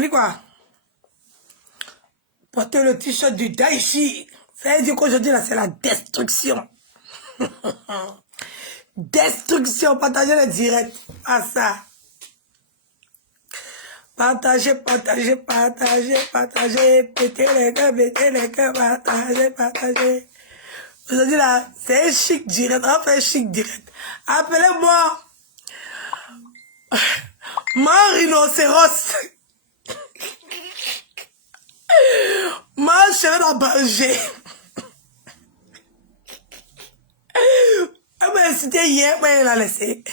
On dit quoi? Porter le t-shirt du Daichi. Ça veut dire qu'aujourd'hui, là, c'est la destruction. Destruction. Partagez le direct. À ça. Partagez, partagez, partagez, partagez. Pétez les cœurs, partagez, partagez. Aujourd'hui, là, c'est un chic direct. On fait un chic direct. Appelez-moi. Mon rhinocéros. Mon cheval à berger. C'était hier, mais il a laissé.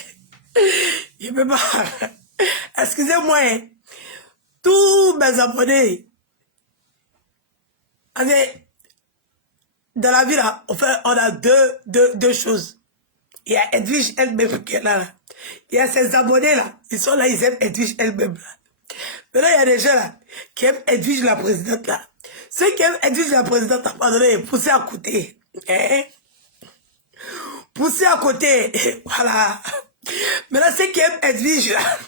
Je peux pas. Excusez-moi. Tous mes abonnés. Dans la vie, là, on a deux choses. Il y a Edwige elle-même qui est là. Il y a ses abonnés là. Ils sont là, ils aiment Edwige elle-même là. Maintenant, il y a des gens là qui aiment Edwige la présidente là. Ceux qui aiment Edwige la présidente, pardonnez, poussez à côté. Hein? Poussez à côté. Voilà. Maintenant, ceux qui aiment Edwige là.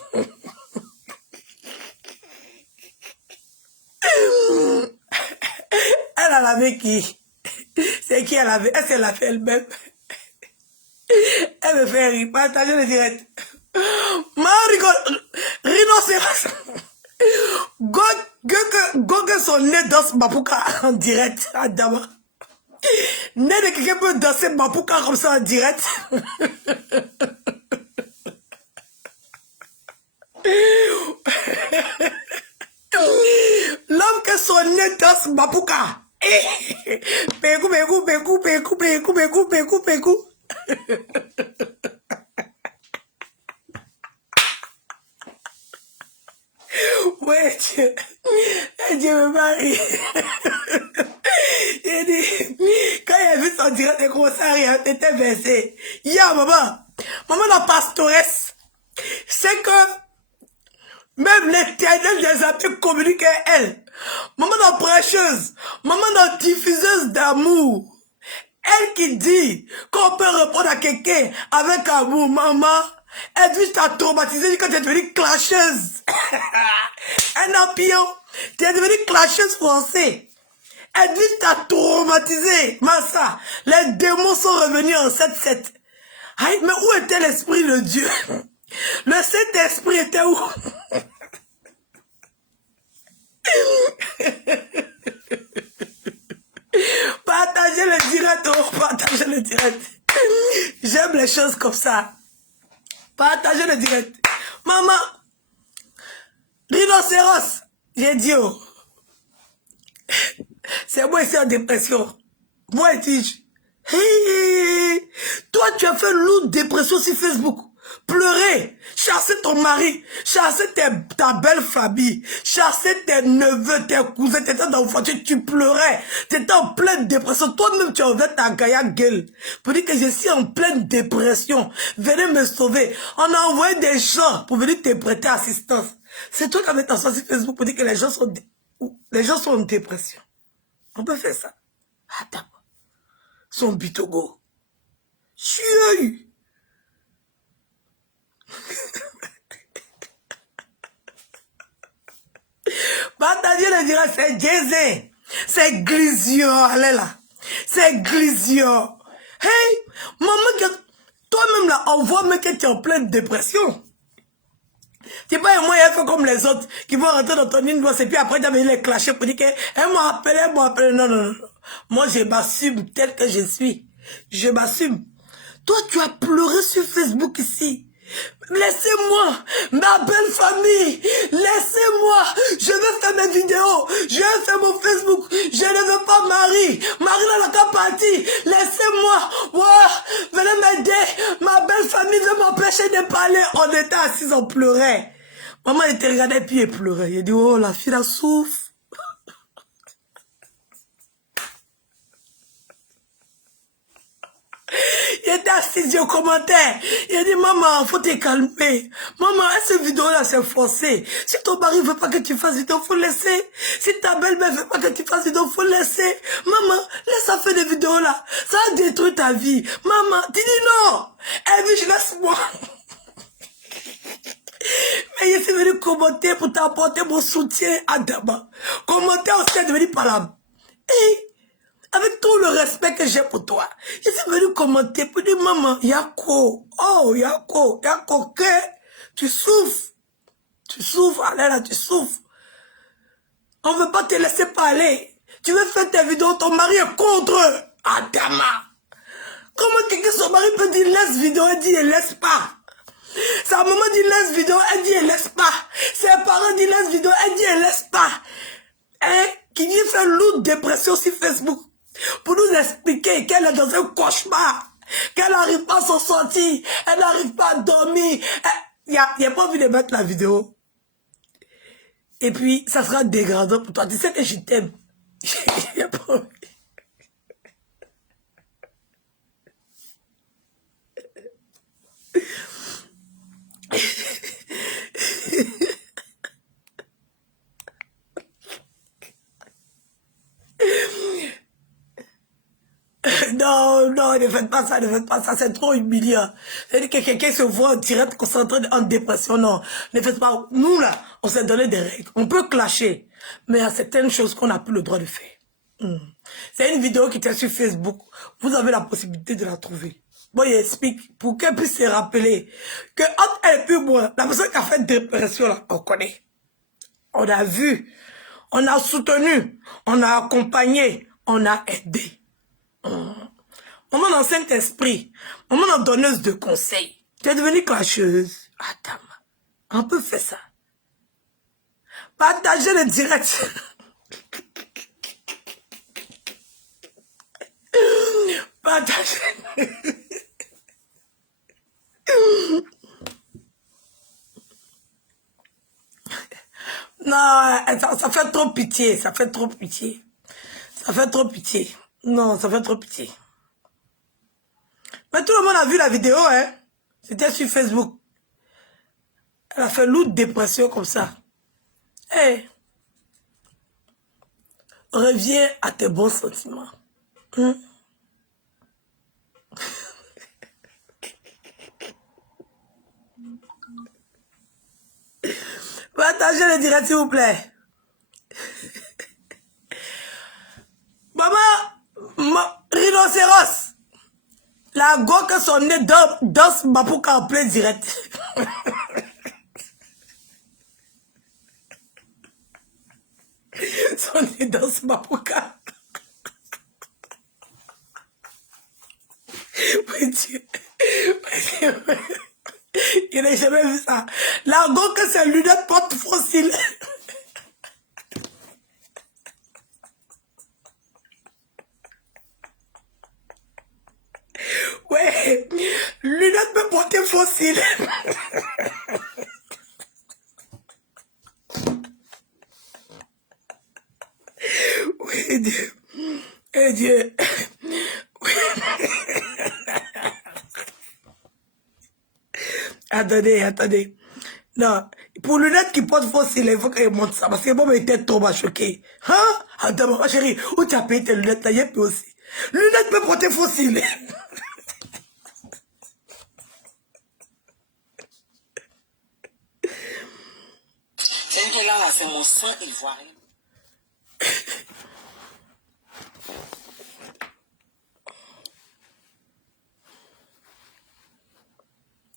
Elle a lavé qui? C'est qui elle a lavé? Est-ce qu'elle l'a fait elle-même? Elle me fait rire. Partagez le direct. Rhinocéros. Gogue son nez danse Mapuka en direct. Adama. Nez de quelqu'un peut danser Mapuka comme ça en direct. L'homme que son nez danse Mapuka. Pécou, pécou, pécou, pécou, pécou, pécou, pécou, pécou. Ouais, Dieu me marie. Il dit, quand il a vu son direct, il a commencé à rire, il était versé. Ya, maman la pastoresse, c'est que même l'Éternel des appels communique avec elle. Maman la prêcheuse, maman la diffuseuse d'amour. Elle qui dit qu'on peut répondre à quelqu'un avec amour, maman. Edwige t'a traumatisé quand tu es devenue clasheuse. Un empire, tu es devenue clasheuse français. Edwige t'a traumatisé. Massa, les démons sont revenus en 7-7. Aïe, mais où était l'esprit de Dieu? Le Saint-Esprit était où? Partagez le direct, oh, partagez le direct. J'aime les choses comme ça. Partagez le direct. Maman, rhinocéros, j'ai dit, oh, c'est moi ici en dépression. Moi, dis-je, hey, toi, tu as fait lourde dépression sur Facebook. Pleurer, chasser ton mari, chasser ta belle famille, chasser tes neveux, tes cousins, t'étais dans la voiture, tu pleurais, t'étais en pleine dépression, toi-même tu avais ta gaïa gueule, pour dire que je suis en pleine dépression, venez me sauver. On a envoyé des gens pour venir te prêter assistance. C'est toi qui avais ta sur Facebook pour dire que les gens sont en dépression. On peut faire ça. Attends, son bitogo. Chut. Partagez le direct, c'est Jay-Z, c'est Glizio, allez là, c'est Glizio. Hey, maman, toi-même là, on voit même que tu es en pleine dépression. Tu sais pas, moi, il fait comme les autres qui vont rentrer dans ton inbox et puis après, tu vas venir les clasher pour dire qu'elle m'a appelé, Non, non, non. Moi, je m'assume tel que je suis. Je m'assume. Toi, tu as pleuré sur Facebook ici. Laissez-moi, ma belle famille, laissez-moi, je veux faire mes vidéos, je veux faire mon Facebook, je ne veux pas Marie n'a qu'à partir, laissez-moi, venez m'aider, ma belle famille veut m'empêcher de parler, on était assis, on pleurait. Maman était regardée et puis elle pleurait, elle dit, oh la fille la souffre. Il était assis au commentaire. Il a dit, maman, faut te calmer. Maman, cette vidéo-là, c'est forcé. Si ton mari veut pas que tu fasses vidéo, faut laisser. Si ta belle-mère veut pas que tu fasses vidéo, faut laisser. Maman, laisse faire des vidéos-là. Ça a détruit ta vie. Maman, tu dis non. Edwige, laisse-moi. Mais je suis venu commenter pour t'apporter mon soutien à Dama. Commenter aussi est devenu par Et avec tout le respect que j'ai pour toi, je suis venu commenter pour dire maman, Yako, oh Yako, que tu souffres. Tu souffres, Alela, tu souffres. On ne veut pas te laisser parler. Tu veux faire tes vidéos, ton mari est contre Adama. Comment quelqu'un, son mari peut dire laisse vidéo, elle dit elle laisse pas. Sa maman dit laisse vidéo, elle dit elle laisse pas. Ses parents disent laisse vidéo, elle dit elle laisse pas. Hein? Qui vient faire lourde dépression sur Facebook pour nous expliquer qu'elle est dans un cauchemar, qu'elle n'arrive pas à s'en sortir, elle n'arrive pas à dormir. Il n'y a pas envie de mettre la vidéo. Et puis, ça sera dégradant pour toi. Tu sais que je t'aime. Il n'y a pas envie. Non, non, ne faites pas ça, c'est trop humiliant. C'est-à-dire que quelqu'un se voit en direct concentré en dépression, non, ne faites pas. Nous, là, on s'est donné des règles. On peut clasher, mais il y a certaines choses qu'on n'a plus le droit de faire. C'est une vidéo qui était sur Facebook. Vous avez la possibilité de la trouver. Bon, il explique, pour qu'elle puisse se rappeler que entre elle et puis moi, la personne qui a fait dépression, là, on connaît. On a vu, on a soutenu, on a accompagné, on a aidé. Maman dans Saint-Esprit, maman dans donneuse de conseils. Tu es devenue clasheuse. Attends, on peut faire ça. Partagez le direct. Partagez. Non, ça fait trop pitié, ça fait trop pitié. Ça fait trop pitié. Non, ça fait trop pitié. Mais tout le monde a vu la vidéo, hein. C'était sur Facebook. Elle a fait lourde dépression comme ça. Hey, reviens à tes bons sentiments. Partagez le direct, s'il vous plaît. Maman, rhinocéros. La go que son nez dans ce mapouka en plein direct. Son nez dans ce mapouka. Oui, Dieu. Il n'a jamais vu ça. La go que ses lunettes portent fossiles. Ouais, lunettes peut porter fossile. Oui, Dieu. Eh Dieu. Attendez. Non, pour lunettes qui portent fossile, il faut qu'elle monte ça. Parce que moi, ma tête trop choquée. Hein? Attends, ma chérie, où tu as payé tes lunettes là? Il y a plus aussi. Lunettes peut porter fossile. C'est là, c'est mon sang ivoirien.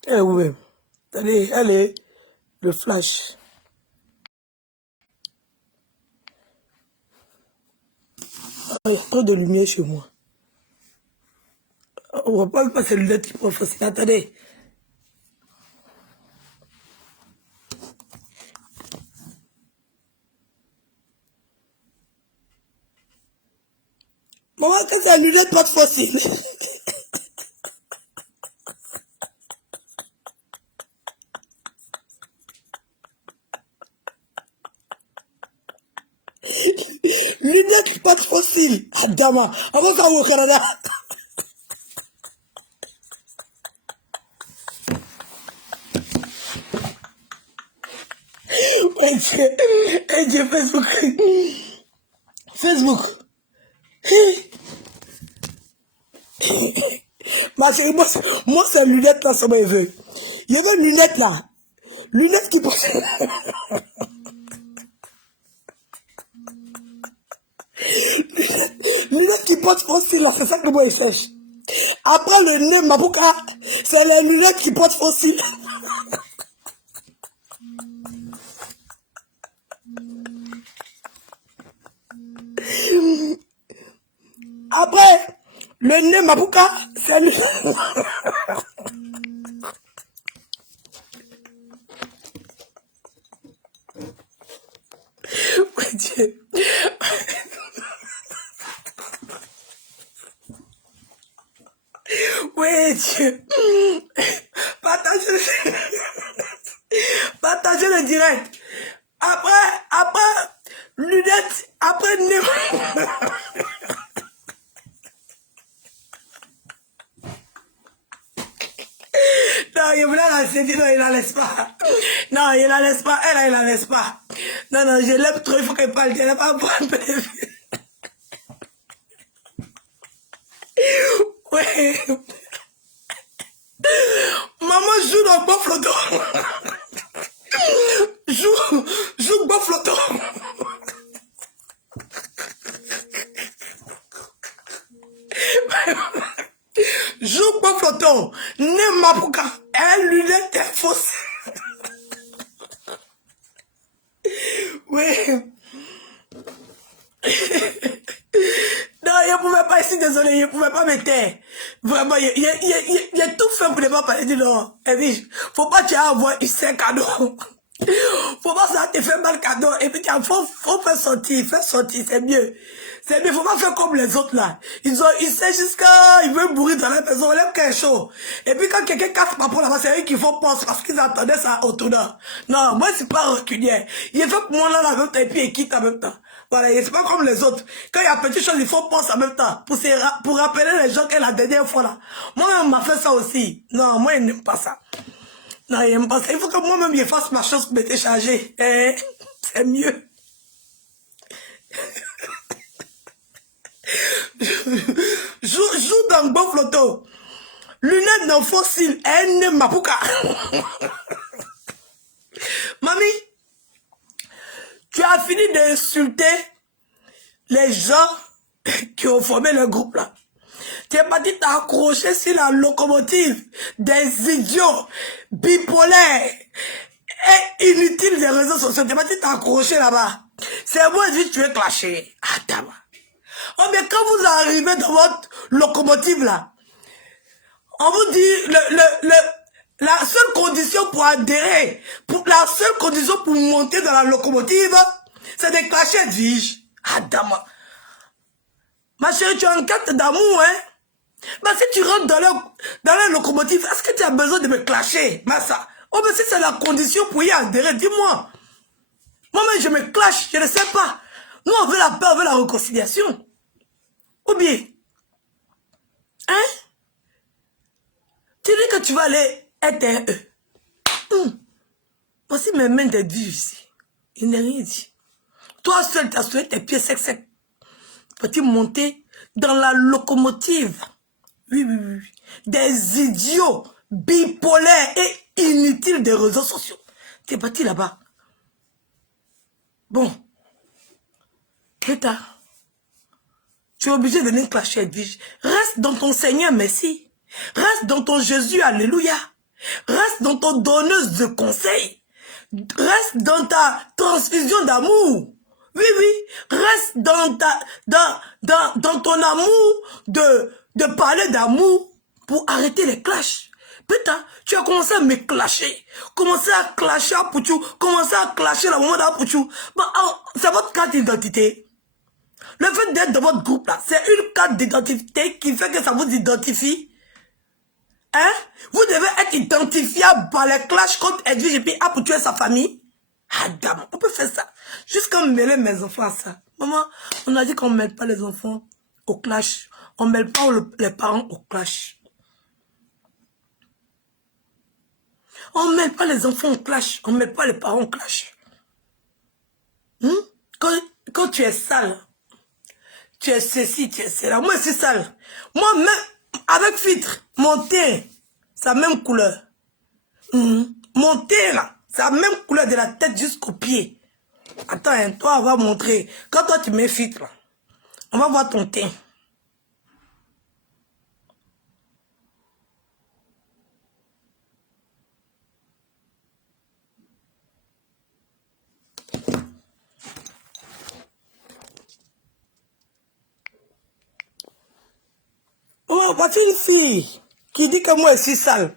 Eh oui. Allez, le flash. Il y a trop de lumière chez moi. On va pas passer le lunettes qui portent fossile. Attendez. Maman, quand c'est lunettes pas de fossile. Lunettes pas de fossile. Adama. Avant ça, au Canada. Eh Dieu, Facebook. Facebook. Ma chérie, moi c'est lunettes là, ça m'a vu. Il y a des lunettes là. Lunettes qui portent... lunettes qui portent fossiles, c'est ça que moi je cherche. Après le nez Mapouka, c'est les lunettes qui portent fossiles. Après le nez Mapouka, c'est lui. Oui, Dieu. Oui, Dieu. Partagez le direct. Après, lunettes, après nez. Non, il voulait la dire, non, il la laisse pas. Non, il la laisse pas. Elle, il la laisse pas. Non, non, je l'aime trop, il faut qu'elle parle. Elle n'a pas pour un peu de vie. Ouais. Maman joue dans bon flottant. Joue bon flottant. Joue bon flottant. Ne Mapouka. Elle lunette est fausse. Oui. Non, je ne pouvais pas ici, désolé, je ne pouvais pas me taire. Vraiment, il a tout fait pour ne pas parler du non. Et puis, faut pas tu avoir un cadeau. Faut pas ça te fait mal cadeau. Et puis, faut faire sortir, c'est mieux. C'est mieux, faut pas faire comme les autres là. Ils savent jusqu'à, ils veulent mourir dans la maison, ils lèvent quelque chose. Et puis quand quelqu'un casse ma peau là-bas, c'est eux qui font penser parce qu'ils attendaient ça au tournant. Non, moi c'est pas reculier. Il est fait pour moi là, en même temps, et puis il quitte en même temps. Voilà, c'est pas comme les autres. Quand il y a petites choses, il faut penser en même temps. Pour rappeler les gens que la dernière fois là. Moi-même, m'a fait ça aussi. Non, moi, il n'aime pas ça. Non, il n'aime pas ça. Il faut que moi-même, je fasse ma chose pour me décharger. C'est mieux. Joue dans bon flotto. Lunettes non fossiles. Elle Mapouka. Mamie, tu as fini d'insulter les gens qui ont formé le groupe là. Tu es parti t'accrocher sur la locomotive des idiots bipolaires et inutiles des réseaux sociaux. Tu es parti t'accrocher là-bas. C'est moi qui tu es clashé. Attends. Oh, mais quand vous arrivez dans votre locomotive là, on vous dit la seule condition pour adhérer, la seule condition pour monter dans la locomotive, c'est de clasher, dis-je. Adama. Ma chérie, tu as une carte d'amour, hein? Mais si tu rentres dans la locomotive, est-ce que tu as besoin de me clasher, Massa? Oh, mais si c'est la condition pour y adhérer, dis-moi. Moi-même, je me clash, je ne sais pas. Nous, on veut la paix, on veut la réconciliation. Ou bien, hein? Tu dis que tu vas aller être un eux. Voici mes mains de vie ici. Il n'est rien dit. Toi seul, tu as souhaité tes pieds secs. Peux-tu monter dans la locomotive? Oui. Des idiots bipolaires et inutiles des réseaux sociaux. Tu es parti là-bas. Bon. Plus tard. Tu es obligé de venir clasher Edwige. Reste dans ton Seigneur, merci. Reste dans ton Jésus, alléluia. Reste dans ton donneuse de conseils. Reste dans ta transfusion d'amour. Oui. Reste dans ton amour de parler d'amour pour arrêter les clashs. Putain, tu as commencé à me clasher. Commencé à clasher à Pouchou. Commencé à clasher la maman d'A Pouchou. C'est votre carte d'identité. Le fait d'être dans votre groupe là, c'est une carte d'identité qui fait que ça vous identifie. Hein? Vous devez être identifiable par les clashs contre Edwige et puis pour tuer sa famille. Adam, on peut faire ça. Jusqu'à mêler mes enfants à ça. Maman, on a dit qu'on ne mêle pas les enfants au clash. On ne mêle pas les parents au clash. On ne mêle pas les enfants au clash. On ne mêle pas les parents au clash. Quand tu es sale, tu es ceci, tu es cela. Moi, c'est sale. Moi, même avec filtre, mon teint, c'est la même couleur. Mon teint, là, C'est la même couleur de la tête jusqu'aux pieds. Attends, hein, toi, on va montrer. Quand toi, tu mets filtre, là, on va voir ton teint. Oh, voici une fille qui dit que moi, je suis sale.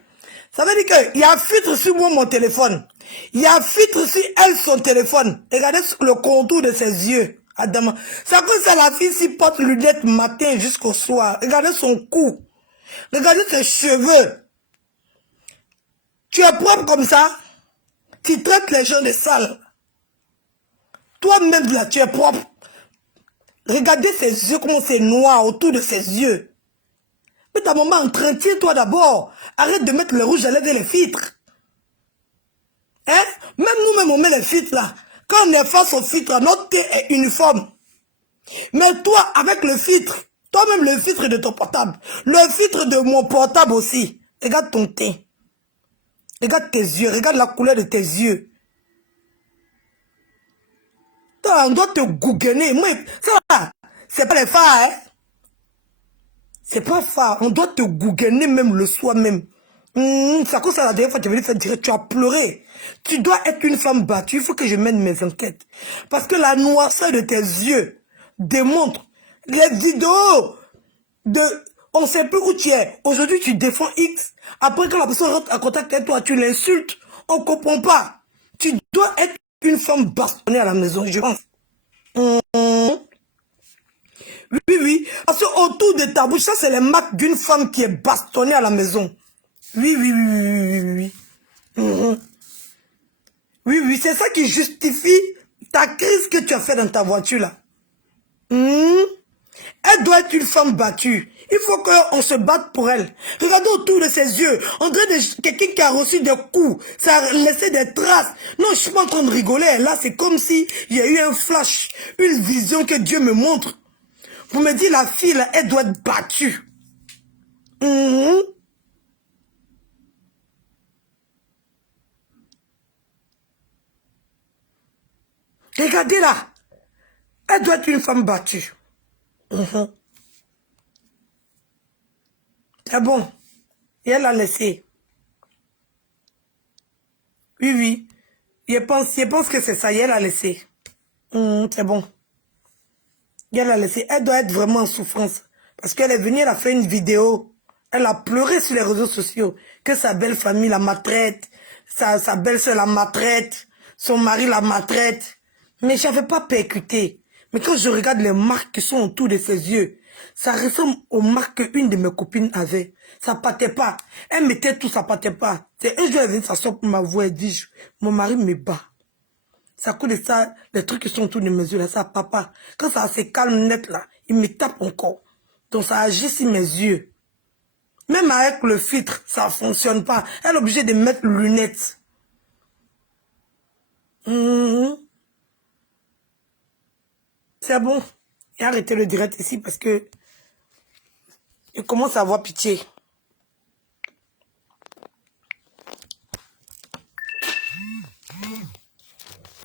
Ça veut dire qu'il y a filtre sur moi, mon téléphone. Il y a filtre sur elle, son téléphone. Regardez le contour de ses yeux. Adam. C'est comme ça la fille s'y porte lunettes matin jusqu'au soir. Regardez son cou. Regardez ses cheveux. Tu es propre comme ça. Tu traites les gens de sales. Toi-même là, tu es propre. Regardez ses yeux, comment c'est noir autour de ses yeux. Mais ta maman, entretiens-toi d'abord. Arrête de mettre le rouge à lèvres et les filtres. Hein? Même nous-mêmes, on met les filtres là. Quand on est face au filtre, notre thé est uniforme. Mais toi, avec le filtre, toi-même le filtre de ton portable, le filtre de mon portable aussi, regarde ton teint. Regarde tes yeux, regarde la couleur de tes yeux. Toi, on doit te gouguener. Moi, ça va, c'est pas les phares, hein? C'est pas phare, on doit te gouguener même le soir même. C'est à cause de ça la dernière fois que tu es venu faire direct, tu as pleuré. Tu dois être une femme battue, il faut que je mène mes enquêtes. Parce que la noirceur de tes yeux démontre les vidéos de... On ne sait plus où tu es. Aujourd'hui, tu défends X. Après, quand la personne rentre en contact avec toi, tu l'insultes. On ne comprend pas. Tu dois être une femme bastonnée à la maison, je pense. Oui, oui. Parce que autour de ta bouche, ça, c'est les marques d'une femme qui est bastonnée à la maison. Oui, oui, oui, oui, oui, oui. Oui, oui, c'est ça qui justifie ta crise que tu as fait dans ta voiture, là. Elle doit être une femme battue. Il faut qu'on se batte pour elle. Regardez autour de ses yeux. On dirait quelqu'un qui a reçu des coups. Ça a laissé des traces. Non, je suis pas en train de rigoler. Là, c'est comme si il y a eu un flash, une vision que Dieu me montre. Vous me dites, la fille, là, elle doit être battue. Regardez là. Elle doit être une femme battue. C'est bon. Et elle l'a laissé. Oui, oui. Je pense que c'est ça. Et elle l'a laissé. C'est bon. Et elle l'a laissé. Elle doit être vraiment en souffrance. Parce qu'elle est venue, elle a fait une vidéo. Elle a pleuré sur les réseaux sociaux. Que sa belle famille la maltraite. Sa belle-sœur la maltraite. Son mari la maltraite. Mais je n'avais pas percuté. Mais quand je regarde les marques qui sont autour de ses yeux, ça ressemble aux marques qu'une de mes copines avait. Ça partait pas. Elle mettait tout, ça partait pas. C'est un jour, elle est venue s'asseoir pour m'avouer, elle dit, mon mari me bat. Ça coûte de ça, les trucs qui sont autour de mes yeux, là, ça, papa. Quand ça se calme net, là, il me tape encore. Donc ça agit sur mes yeux. Même avec le filtre, ça fonctionne pas. Elle est obligée de mettre lunettes. C'est bon. Et arrêtez le direct ici parce que je commence à avoir pitié.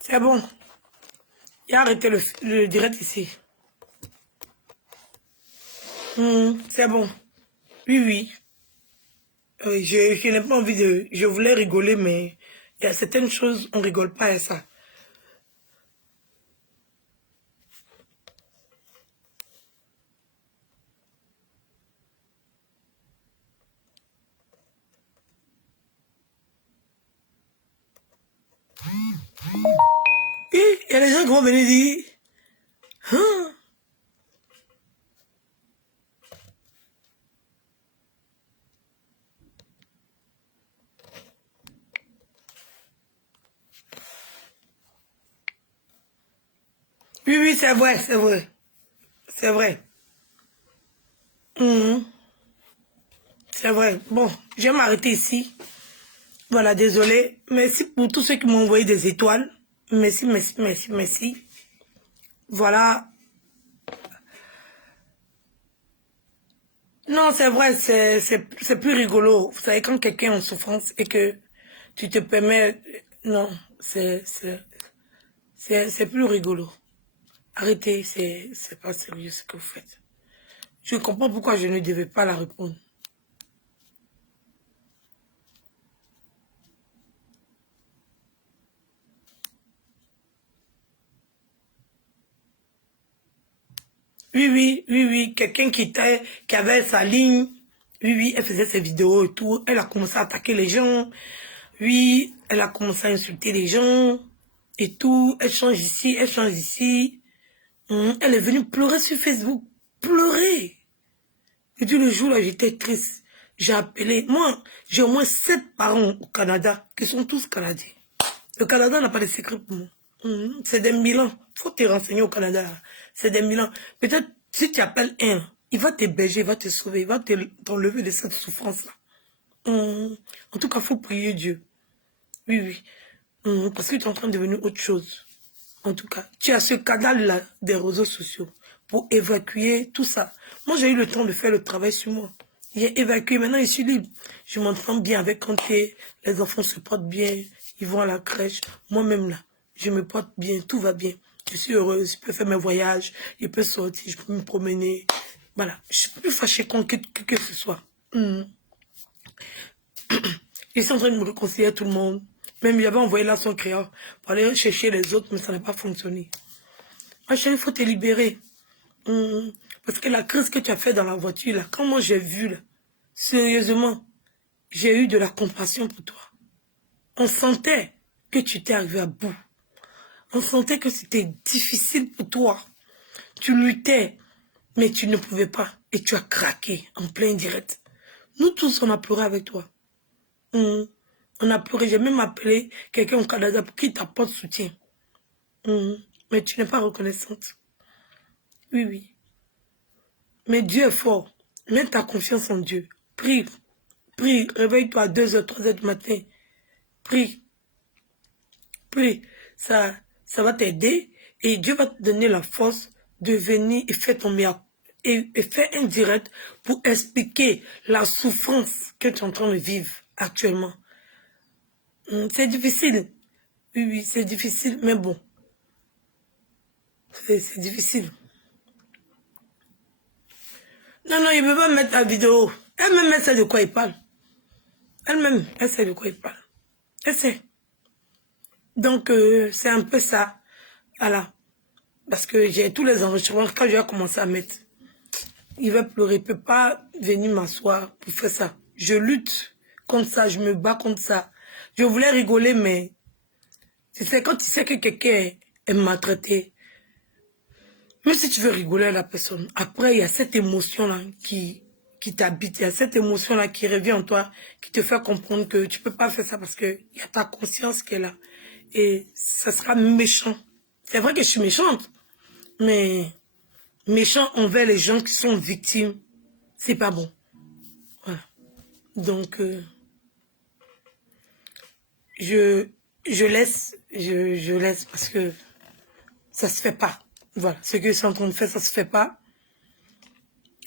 C'est bon. Et arrêtez le direct ici. C'est bon. Oui, oui. Je n'ai pas envie de... Je voulais rigoler, mais il y a certaines choses, on rigole pas à ça. Et il y a des gens qui vont venir dire... Hein? Oui, oui, c'est vrai, c'est vrai. C'est vrai. C'est vrai. Bon, je vais m'arrêter ici. Voilà, désolé. Merci pour tous ceux qui m'ont envoyé des étoiles. Merci, merci, merci, merci. Voilà. Non, c'est vrai, c'est plus rigolo. Vous savez, quand quelqu'un est en souffrance et que tu te permets Non, c'est plus rigolo. Arrêtez, c'est pas sérieux ce que vous faites. Je comprends pourquoi je ne devais pas la répondre. Oui, quelqu'un qui avait sa ligne. Oui, elle faisait ses vidéos et tout. Elle a commencé à attaquer les gens. Oui, elle a commencé à insulter les gens et tout. Elle change ici, elle change ici. Elle est venue pleurer sur Facebook. Pleurer. Et puis le jour là, j'étais triste. J'ai appelé. Moi, j'ai au moins 7 parents au Canada qui sont tous Canadiens. Le Canada n'a pas de secret pour moi. C'est des Milans. Il faut te renseigner au Canada. C'est des Milans. Peut-être si tu appelles un, il va t'héberger, il va te sauver, il va t'enlever de cette souffrance-là. En tout cas, il faut prier Dieu. Oui. Parce que tu es en train de devenir autre chose. En tout cas, tu as ce canal-là des réseaux sociaux pour évacuer tout ça. Moi, j'ai eu le temps de faire le travail sur moi. J'ai évacué, maintenant je suis libre. Je m'entends bien avec Kanté, les enfants se portent bien, ils vont à la crèche. Moi-même là, je me porte bien, tout va bien. Je suis heureuse, je peux faire mes voyages, je peux sortir, je peux me promener. Voilà, je suis plus fâchée contre que ce soit. Ils sont en train de me réconcilier à tout le monde. Même il avait envoyé là son créateur pour aller chercher les autres, mais ça n'a pas fonctionné. Ma chérie, il faut te libérer. Parce que la crise que tu as fait dans la voiture, là, quand moi j'ai vu, là, sérieusement, j'ai eu de la compassion pour toi. On sentait que tu t'es arrivé à bout. On sentait que c'était difficile pour toi. Tu luttais, mais tu ne pouvais pas. Et tu as craqué en plein direct. Nous tous, on a pleuré avec toi. On a pleuré. J'ai même appelé quelqu'un au Canada pour qu'il t'apporte soutien. Mais tu n'es pas reconnaissante. Oui. Mais Dieu est fort. Mets ta confiance en Dieu. Prie. Réveille-toi à 2h, 3h du matin. Prie. Ça va t'aider. Et Dieu va te donner la force de venir et faire ton meilleur. Et faire un direct pour expliquer la souffrance que tu es en train de vivre actuellement. C'est difficile. Oui, c'est difficile, mais bon. C'est difficile. Non, il ne peut pas mettre la vidéo. Elle-même, elle sait de quoi il parle. Elle-même, elle sait de quoi il parle. Elle sait. Donc, c'est un peu ça. Voilà. Parce que j'ai tous les enregistrements. Quand je vais commencer à mettre, il va pleurer. Il ne peut pas venir m'asseoir pour faire ça. Je lutte contre ça. Je me bats contre ça. Je voulais rigoler, mais tu sais, quand tu sais que quelqu'un est maltraité, même si tu veux rigoler à la personne, après, il y a cette émotion-là qui t'habite, il y a cette émotion-là qui revient en toi, qui te fait comprendre que tu ne peux pas faire ça parce qu'il y a ta conscience qui est là. Et ça sera méchant. C'est vrai que je suis méchante, mais méchant envers les gens qui sont victimes, c'est pas bon. Voilà. Donc, je laisse parce que ça se fait pas. Voilà, ce que je suis en train de faire, ça se fait pas.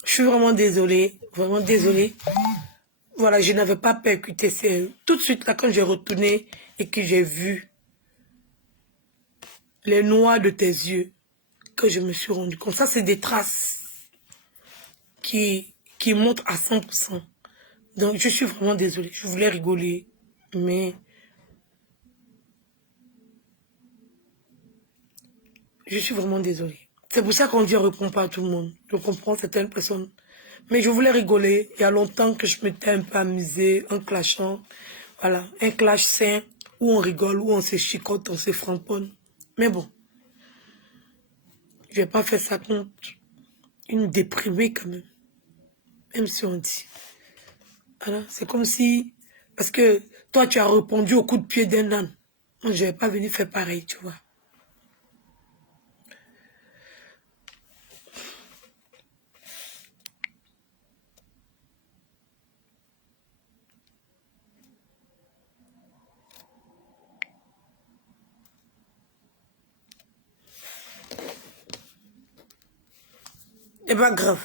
Je suis vraiment désolée, vraiment désolée. Voilà, je n'avais pas percuté. C'est tout de suite là quand j'ai retourné et que j'ai vu les noirs de tes yeux que je me suis rendu compte. Ça, c'est des traces qui montrent à 100%. Donc, je suis vraiment désolée. Je voulais rigoler, mais je suis vraiment désolée. C'est pour ça qu'on dit on ne répond pas à tout le monde. Je comprends certaines personnes. Mais je voulais rigoler. Il y a longtemps que je m'étais un peu amusée en clashant. Voilà, un clash sain où on rigole, où on se chicote, on se framponne. Mais bon, je vais pas faire ça contre une déprimée quand même. Même si on dit. Voilà, c'est comme si... Parce que toi, tu as répondu au coup de pied d'un âne. Moi, je vais pas venir faire pareil, tu vois. C'est pas grave.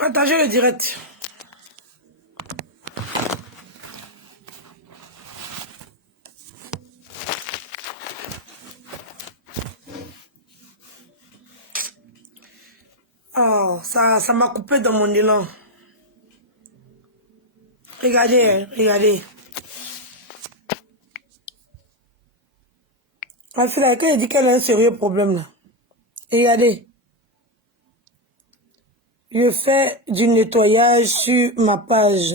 Partagez le direct. Oh, ça m'a coupé dans mon élan. Regardez, hein, regardez. En fait, là, quand elle dit qu'elle a un sérieux problème, là. Regardez. Je fais du nettoyage sur ma page.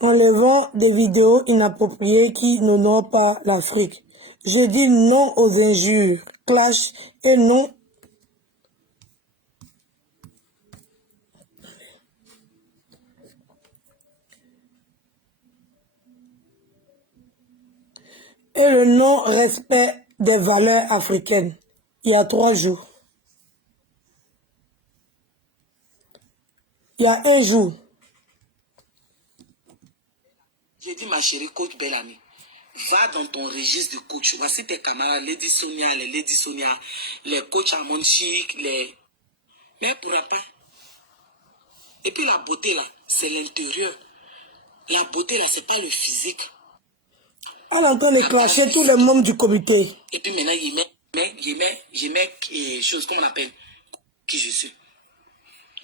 Enlevant des vidéos inappropriées qui n'honorent pas l'Afrique. J'ai dit non aux injures, clash et non et le non-respect des valeurs africaines. Il y a 3 jours. Il y a 1 jour. J'ai dit, ma chérie coach Bellamy, va dans ton registre de coach. Voici tes camarades, Lady Sonia, les coachs à Monchique, les... Mais elle ne pourra pas. Et puis la beauté là, c'est l'intérieur. La beauté là, c'est pas le physique. Elle est en train de clasher tous les membres du comité. Et puis maintenant, je mets chose qu'on appelle qui je suis.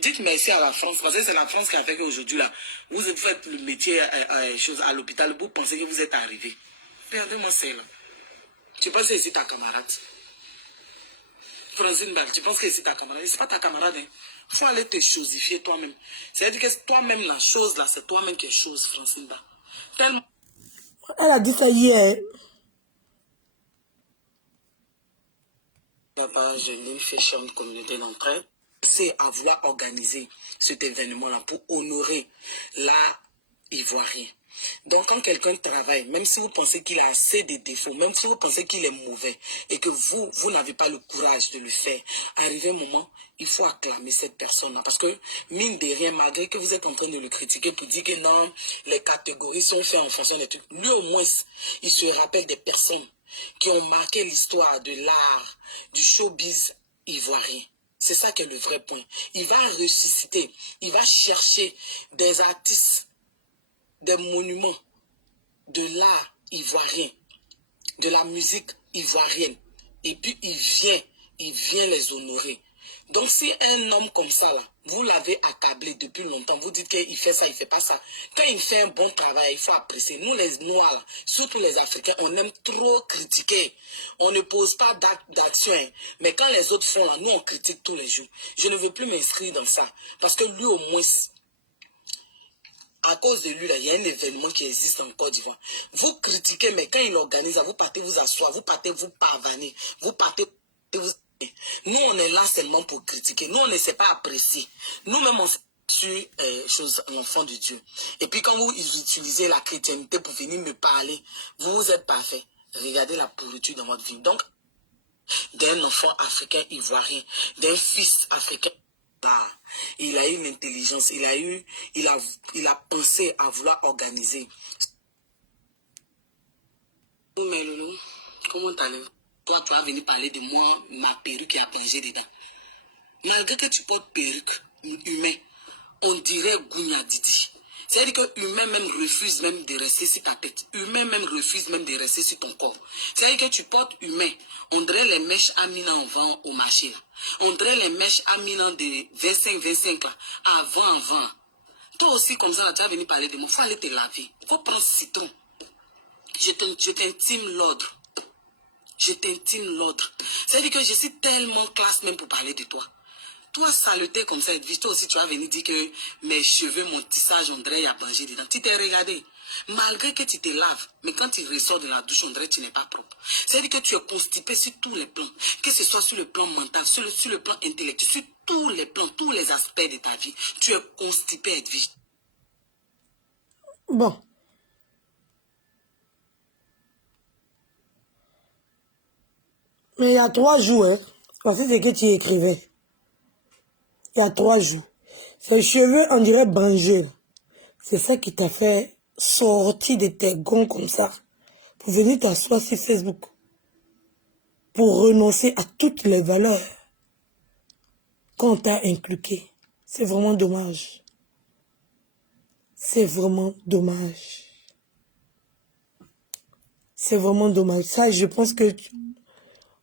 Dites merci à la France, parce que c'est la France qui a fait qu'aujourd'hui, là, vous faites le métier à l'hôpital, vous pensez que vous êtes arrivé. Regardez-moi celle là. Tu penses que c'est ta camarade? Francine Bal, tu penses que c'est ta camarade? C'est pas ta camarade, hein. Faut aller te chosifier toi-même. C'est-à-dire que toi-même, la chose là, c'est toi-même qui es chose, Francine Bal. Tellement. Elle a dit ça hier. La page de New Fashion Communauté d'entraide, c'est à vouloir organiser cet événement-là pour honorer l'art ivoirien. Donc, quand quelqu'un travaille, même si vous pensez qu'il a assez de défauts, même si vous pensez qu'il est mauvais et que vous n'avez pas le courage de le faire, arrivé un moment, il faut acclamer cette personne-là. Parce que, mine de rien, malgré que vous êtes en train de le critiquer pour dire que non, les catégories sont faites en fonction des trucs, lui au moins, il se rappelle des personnes qui ont marqué l'histoire de l'art, du showbiz ivoirien. C'est ça qui est le vrai point. Il va ressusciter, il va chercher des artistes, des monuments de l'art ivoirien, de la musique ivoirienne. Et puis il vient les honorer. Donc si un homme comme ça, là, vous l'avez accablé depuis longtemps, vous dites qu'il fait ça, il ne fait pas ça. Quand il fait un bon travail, il faut apprécier. Nous les Noirs, là, surtout les Africains, on aime trop critiquer. On ne pose pas d'action. Hein. Mais quand les autres font là, nous on critique tous les jours. Je ne veux plus m'inscrire dans ça. Parce que lui au moins... À cause de lui, là, il y a un événement qui existe en Côte d'Ivoire. Vous critiquez, mais quand il organise, vous partez vous asseoir, vous partez vous pavaner, vous partez vous... Nous, on est là seulement pour critiquer. Nous, on ne sait pas apprécier. Nous-mêmes, on sur l'enfant de Dieu. Et puis, quand vous utilisez la chrétienté pour venir me parler, vous êtes parfait. Regardez la pourriture dans votre vie. Donc, d'un enfant africain ivoirien, d'un fils africain, il a eu l'intelligence, il a pensé à vouloir organiser. Mais Loulou, comment allez-vous? Toi, tu vas venir parler de moi, ma perruque qui a plongé dedans. Malgré que tu portes perruque humain, on dirait Gounia Didi. C'est-à-dire que humain même refuse même de rester sur ta tête. Humain même refuse même de rester sur ton corps. C'est-à-dire que tu portes humain. On dirait les mèches Amina en vend au marché. On dirait les mèches Amina de 25 là. Avant. Toi aussi comme ça, tu vas venir parler de moi. Il faut aller te laver. Il faut prendre citron. Je t'intime l'ordre. Je t'intime l'ordre. C'est-à-dire que je suis tellement classe même pour parler de toi. Toi, saleté comme ça, toi aussi, tu vas venir dire que mes cheveux, mon tissage, on dirait, il y a plongé dedans. Tu t'es regardé. Malgré que tu te laves, mais quand tu ressors de la douche, on dirait que tu n'es pas propre. C'est-à-dire que tu es constipé sur tous les plans. Que ce soit sur le plan mental, sur le plan intellectuel, sur tous les plans, tous les aspects de ta vie. Tu es constipé, Edwige. Bon. Mais il y a 3 jours, hein. Voici ce que tu écrivais. Il y a 3 jours. Ces cheveux, on dirait bangeux. C'est ça qui t'a fait sortir de tes gonds comme ça. Pour venir t'asseoir sur Facebook. Pour renoncer à toutes les valeurs qu'on t'a inculquées. C'est vraiment dommage. C'est vraiment dommage. C'est vraiment dommage. Ça, je pense que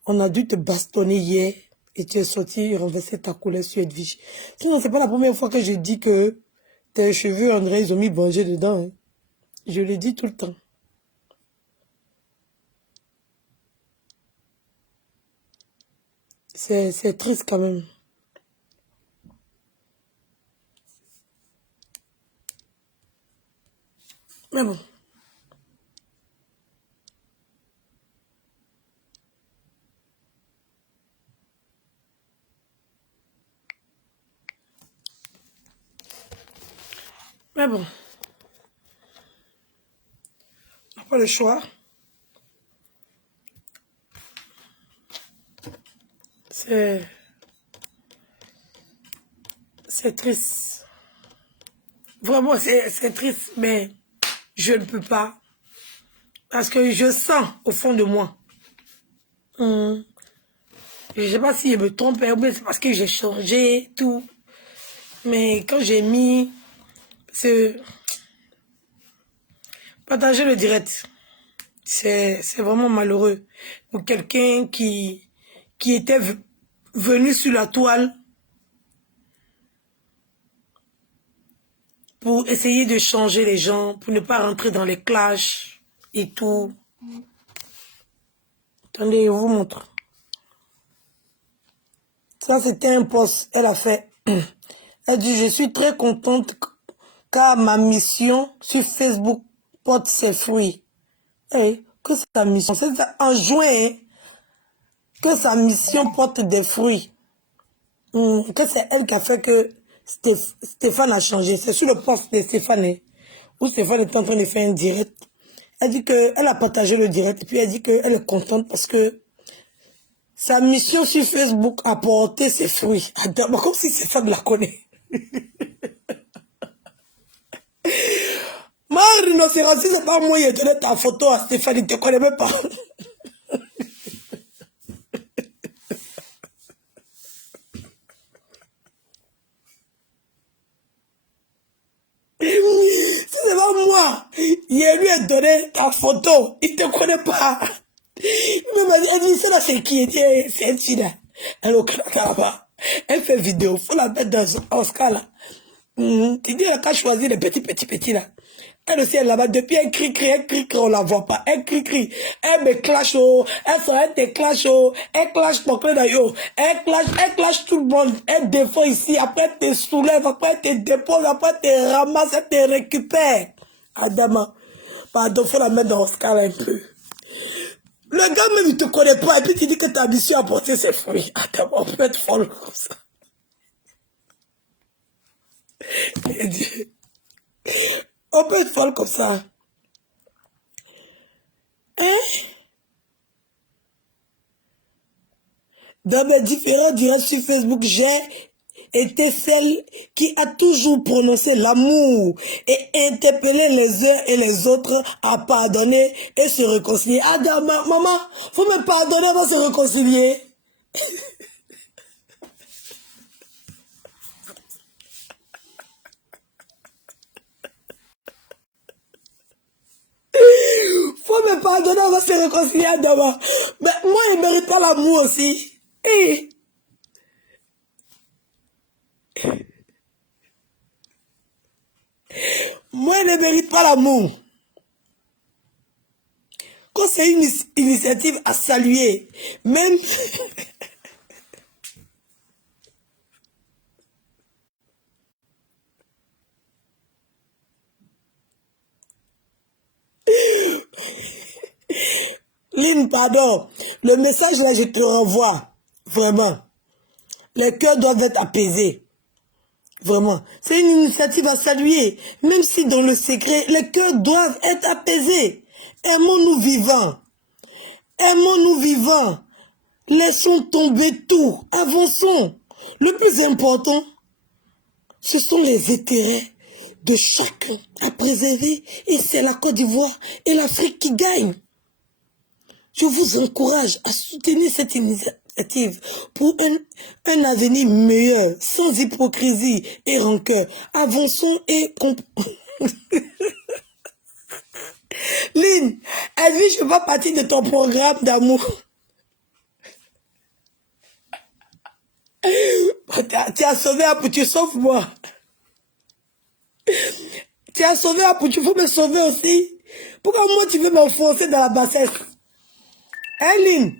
on a dû te bastonner hier et tu es sorti et renverser ta couleur sur Edwige. Sinon, c'est pas la première fois que je dis que tes cheveux, André, ils ont mis Banger dedans. Hein. Je le dis tout le temps. C'est triste quand même. Mais bon. Mais bon. On n'a pas le choix. C'est triste. Vraiment, c'est triste, mais je ne peux pas. Parce que je sens au fond de moi. Je ne sais pas si je me trompe, ou bien c'est parce que j'ai changé, tout. Mais quand j'ai mis partager le direct, c'est vraiment malheureux. Pour quelqu'un qui était venu sur la toile pour essayer de changer les gens, pour ne pas rentrer dans les clashs et tout. Attendez, je vous montre. Ça, c'était un post. Elle a fait. Elle dit, je suis très contente car ma mission sur Facebook porte ses fruits. Hey, que sa mission, c'est en juin, hein, que sa mission porte des fruits. Que c'est elle qui a fait que Stéphane a changé. C'est sur le post de Stéphane, hein, où Stéphane est en train de faire un direct. Elle dit qu'elle a partagé le direct et puis elle dit qu'elle est contente parce que sa mission sur Facebook a porté ses fruits. Attends, comme si Stéphane la connaît. Ma rhinocéros, c'est pas moi qui ai donné ta photo à Stéphane, il ne te connaît même pas. Si c'est pas moi, il lui a donné ta photo, il ne te connaît pas. Elle dit, ça là, c'est qui? C'est une fille là. Elle est au Canada là-bas. Elle fait vidéo, il faut la mettre dans Oscar là. Tu dis, elle a choisi les petits là. Elle aussi, elle là-bas, depuis elle crie, on la voit pas. Elle crie. Elle me clash, oh. Elle te clash, oh. Elle clash mon clé d'ailleurs. Elle clash tout le monde. Elle défend ici. Après, elle te soulève. Après, elle te dépose. Après, elle te ramasse. Elle te récupère. Adama. Pardon, faut la mettre dans Oscar un peu. Le gars même, il te connaît pas. Et puis, tu dis que ta mission a porté ses fruits. Adama, on peut être folle comme ça. On peut être folle comme ça. Hein? Dans mes différents directs sur Facebook, j'ai été celle qui a toujours prononcé l'amour et interpellé les uns et les autres à pardonner et se réconcilier. Ah, maman, faut me pardonner avant de se réconcilier. Faut me pardonner avant de se réconcilier, Adama. Mais moi, il ne mérite pas l'amour aussi. Et moi, il ne mérite pas l'amour. Quand c'est une initiative à saluer, même... Lynn, pardon. Le message là, je te renvoie. Vraiment. Les cœurs doivent être apaisés. Vraiment. C'est une initiative à saluer. Même si dans le secret, les cœurs doivent être apaisés. Aimons-nous vivants. Aimons-nous vivants. Laissons tomber tout. Avançons. Le plus important, ce sont les intérêts de chacun à préserver. Et c'est la Côte d'Ivoire et l'Afrique qui gagnent. Je vous encourage à soutenir cette pour un avenir meilleur, sans hypocrisie et rancœur. Avançons et Lynn, elle dit, je ne fais pas partie de ton programme d'amour. Tu as sauvé un pour tu sauves moi. Tu as sauvé un pour tu faut me sauver aussi. Pourquoi moi tu veux m'enfoncer dans la bassesse? Hein, Lynn?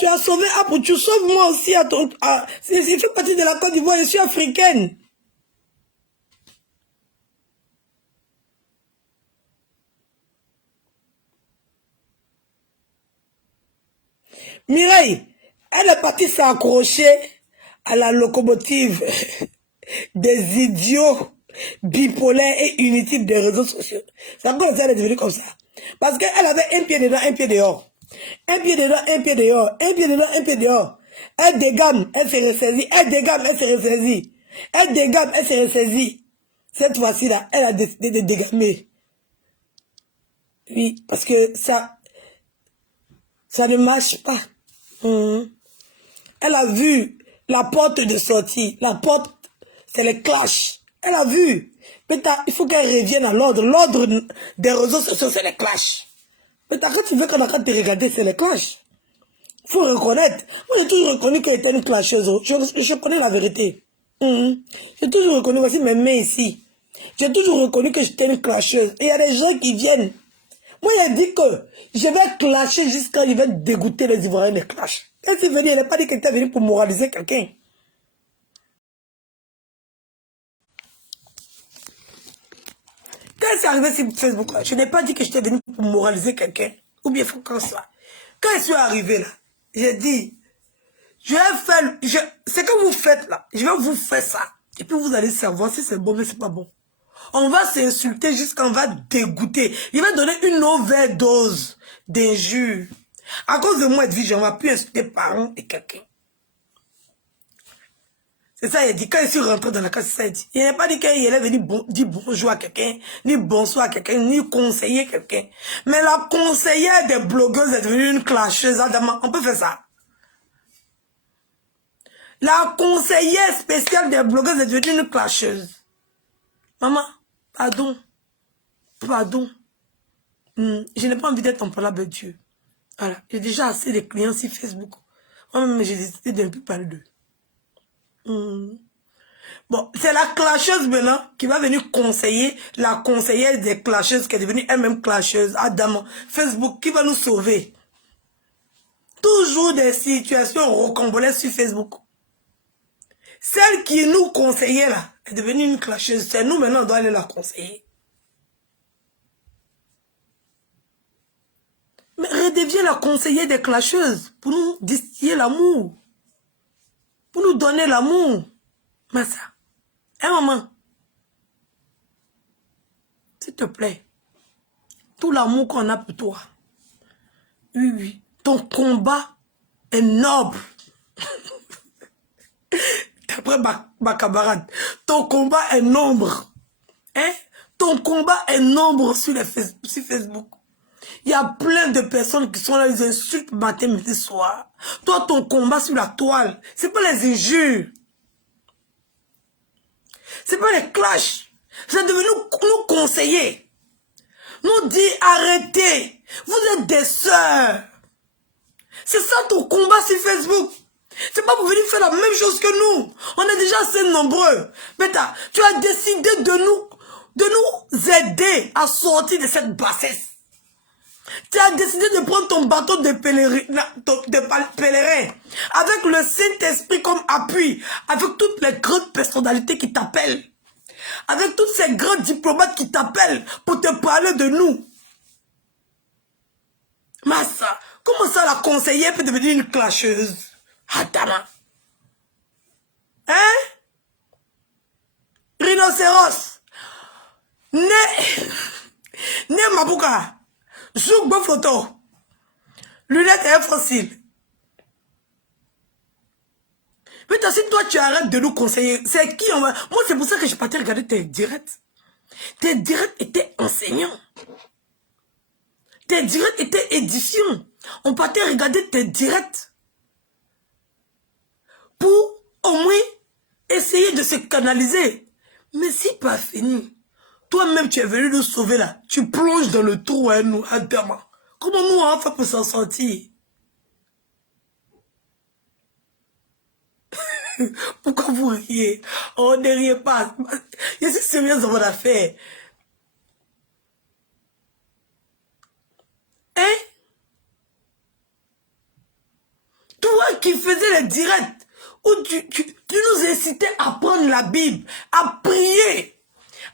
Tu as sauvé un pour tu sauves moi aussi à ton. Il fait partie de la Côte d'Ivoire, je suis africaine. Mireille, elle est partie s'accrocher à la locomotive des idiots bipolaires et inutiles des réseaux sociaux. C'est encore ça, elle est devenue comme ça. Parce qu'elle avait un pied dedans, un pied dehors. Un pied dedans, un pied dehors. Un pied dedans, un pied dehors. Elle dégamme, elle se ressaisit. Elle dégamme, elle se ressaisit. Elle dégamme, elle se ressaisit. Cette fois-ci-là, elle a décidé de dégammer. Oui, parce que ça ne marche pas. Elle a vu la porte de sortie. La porte, c'est le clash. Elle a vu. Peut-être il faut qu'elle revienne à l'ordre. L'ordre des réseaux sociaux, c'est le clash. Peut-être quand tu veux qu'on a te regarder, c'est le clash. Il faut reconnaître. Moi, j'ai toujours reconnu qu'elle était une clasheuse. Je connais la vérité. J'ai toujours reconnu, voici mes mains ici. J'ai toujours reconnu que j'étais une clasheuse. Et il y a des gens qui viennent. Moi, il a dit que je vais clasher jusqu'à il va dégoûter les Ivoiriens de clash. Quand c'est venu, elle n'a pas dit qu'elle était venue pour moraliser quelqu'un. Quand c'est arrivé sur Facebook, je n'ai pas dit que j'étais venue pour moraliser quelqu'un. Ou bien faut comme ça. Quand je suis arrivé là, j'ai dit, je vais faire, ce que vous faites là, je vais vous faire ça. Et puis vous allez savoir si c'est bon ou c'est pas bon. On va s'insulter jusqu'à on va dégoûter. Il va donner une overdose d'injures. À cause de moi, Edwige, on va plus insulter parents et quelqu'un. C'est ça, il a dit. Quand je suis rentré dans la classe, c'est ça, il dit. Il n'a pas dit qu'il allait venir dire bonjour à quelqu'un, ni bonsoir à quelqu'un, ni conseiller quelqu'un. Mais la conseillère des blogueuses est devenue une clasheuse. On peut faire ça. La conseillère spéciale des blogueuses est devenue une clasheuse. Maman, pardon. Pardon. Je n'ai pas envie d'être en parole avec Dieu. Voilà. J'ai déjà assez de clients sur Facebook. Moi-même, j'ai décidé de ne plus parler d'eux. Bon, c'est la clasheuse maintenant qui va venir conseiller la conseillère des clasheuses qui est devenue elle-même clasheuse. Adam, Facebook, qui va nous sauver. Toujours des situations rocambolesques sur Facebook. Celle qui nous conseillait là est devenue une clasheuse. C'est nous maintenant, on doit aller la conseiller. Mais redevient la conseillère des clasheuses pour nous distiller l'amour. Pour nous donner l'amour. Mais ça. Hein, maman? S'il te plaît. Tout l'amour qu'on a pour toi. Oui, oui. Ton combat est noble. D'après ma camarade. Ton combat est nombre. Hein? Ton combat est nombre sur Facebook. Il y a plein de personnes qui sont là, ils insultent matin, midi, soir. Toi, ton combat sur la toile, c'est pas les injures. C'est pas les clashs. C'est devenu nous conseiller. Nous dire arrêtez. Vous êtes des sœurs. C'est ça ton combat sur Facebook. C'est pas pour venir faire la même chose que nous. On est déjà assez nombreux. Mais tu as décidé de nous aider à sortir de cette bassesse. Tu as décidé de prendre ton bâton de pèlerin avec le Saint-Esprit comme appui, avec toutes les grandes personnalités qui t'appellent, avec tous ces grands diplomates qui t'appellent pour te parler de nous. Massa, comment ça la conseillère peut devenir une clasheuse? Adama. Hein? Rhinocéros. Né Mabouka. Zouk bonne photo. Lunettes et fossiles. Mais si toi tu arrêtes de nous conseiller, c'est qui on va... Moi c'est pour ça que je partais regarder tes directs. Tes directs étaient enseignants. Tes directs étaient édifiants. On partait regarder tes directs pour au moins essayer de se canaliser. Mais si pas fini, toi-même tu es venu nous sauver là. Tu plonges dans le trou, hein, nous, Adama. Comment nous on fait pour s'en sortir? Pourquoi vous riez? On ne riez pas. Je suis sérieuse dans mon affaire. Hein? Toi qui faisais les directs, où tu nous incitais à prendre la Bible, à prier,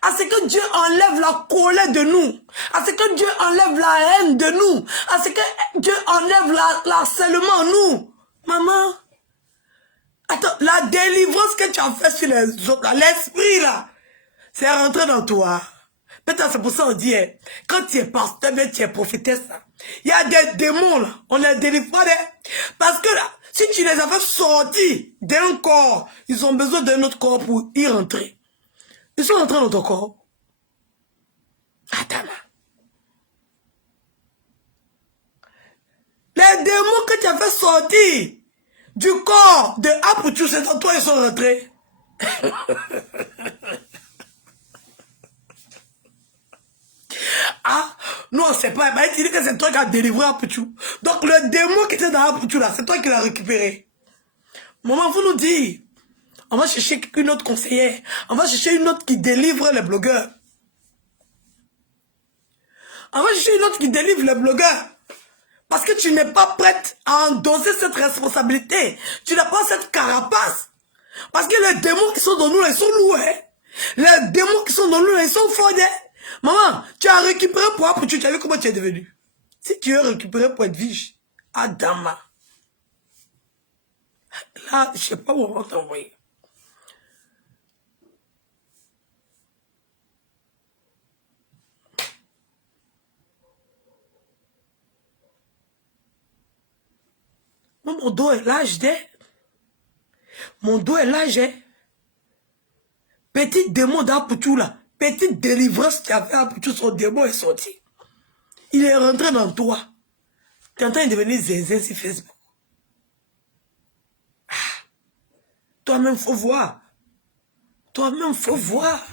à ce que Dieu enlève la colère de nous, à ce que Dieu enlève la haine de nous, à ce que Dieu enlève l'harcèlement en nous. Maman, attends, la délivrance que tu as fait sur les autres, l'esprit là, c'est rentré dans toi. Peut-être c'est pour ça qu'on dit, hein, quand tu es pasteur, tu es prophétesse, il y a des démons là, on les délivre pas. Parce que là, si tu les as fait sortir d'un corps, ils ont besoin d'un autre corps pour y rentrer. Ils sont rentrés dans ton corps. Attends. Les démons que tu as fait sortir du corps de Aputu, c'est dans toi ils sont rentrés. Ah, non, c'est pas. Bah, il dit que c'est toi qui as délivré Aputu. Donc le démon qui était dans Aputu là, c'est toi qui l'as récupéré. Maman, vous nous dites, on va chercher une autre conseillère. On va chercher une autre qui délivre les blogueurs. On va chercher une autre qui délivre les blogueurs. Parce que tu n'es pas prête à endosser cette responsabilité. Tu n'as pas cette carapace. Parce que les démons qui sont dans nous, là, ils sont lourds. Hein? Les démons qui sont dans nous, là, ils sont forts. Hein? Maman, tu as récupéré pour Aputu. Tu as vu comment tu es devenu. Si tu as récupéré pour être viche, Adama. Là, je ne sais pas où on va t'envoyer. Mon dos est large, mon dos est large. Petite démon d'Aputu là, petite délivrance qui a fait Aputu, son démon est sorti. Il est rentré dans toi. Tu es en train de devenir zinzin sur Facebook. Ah. Toi-même, faut voir. Toi-même, faut voir.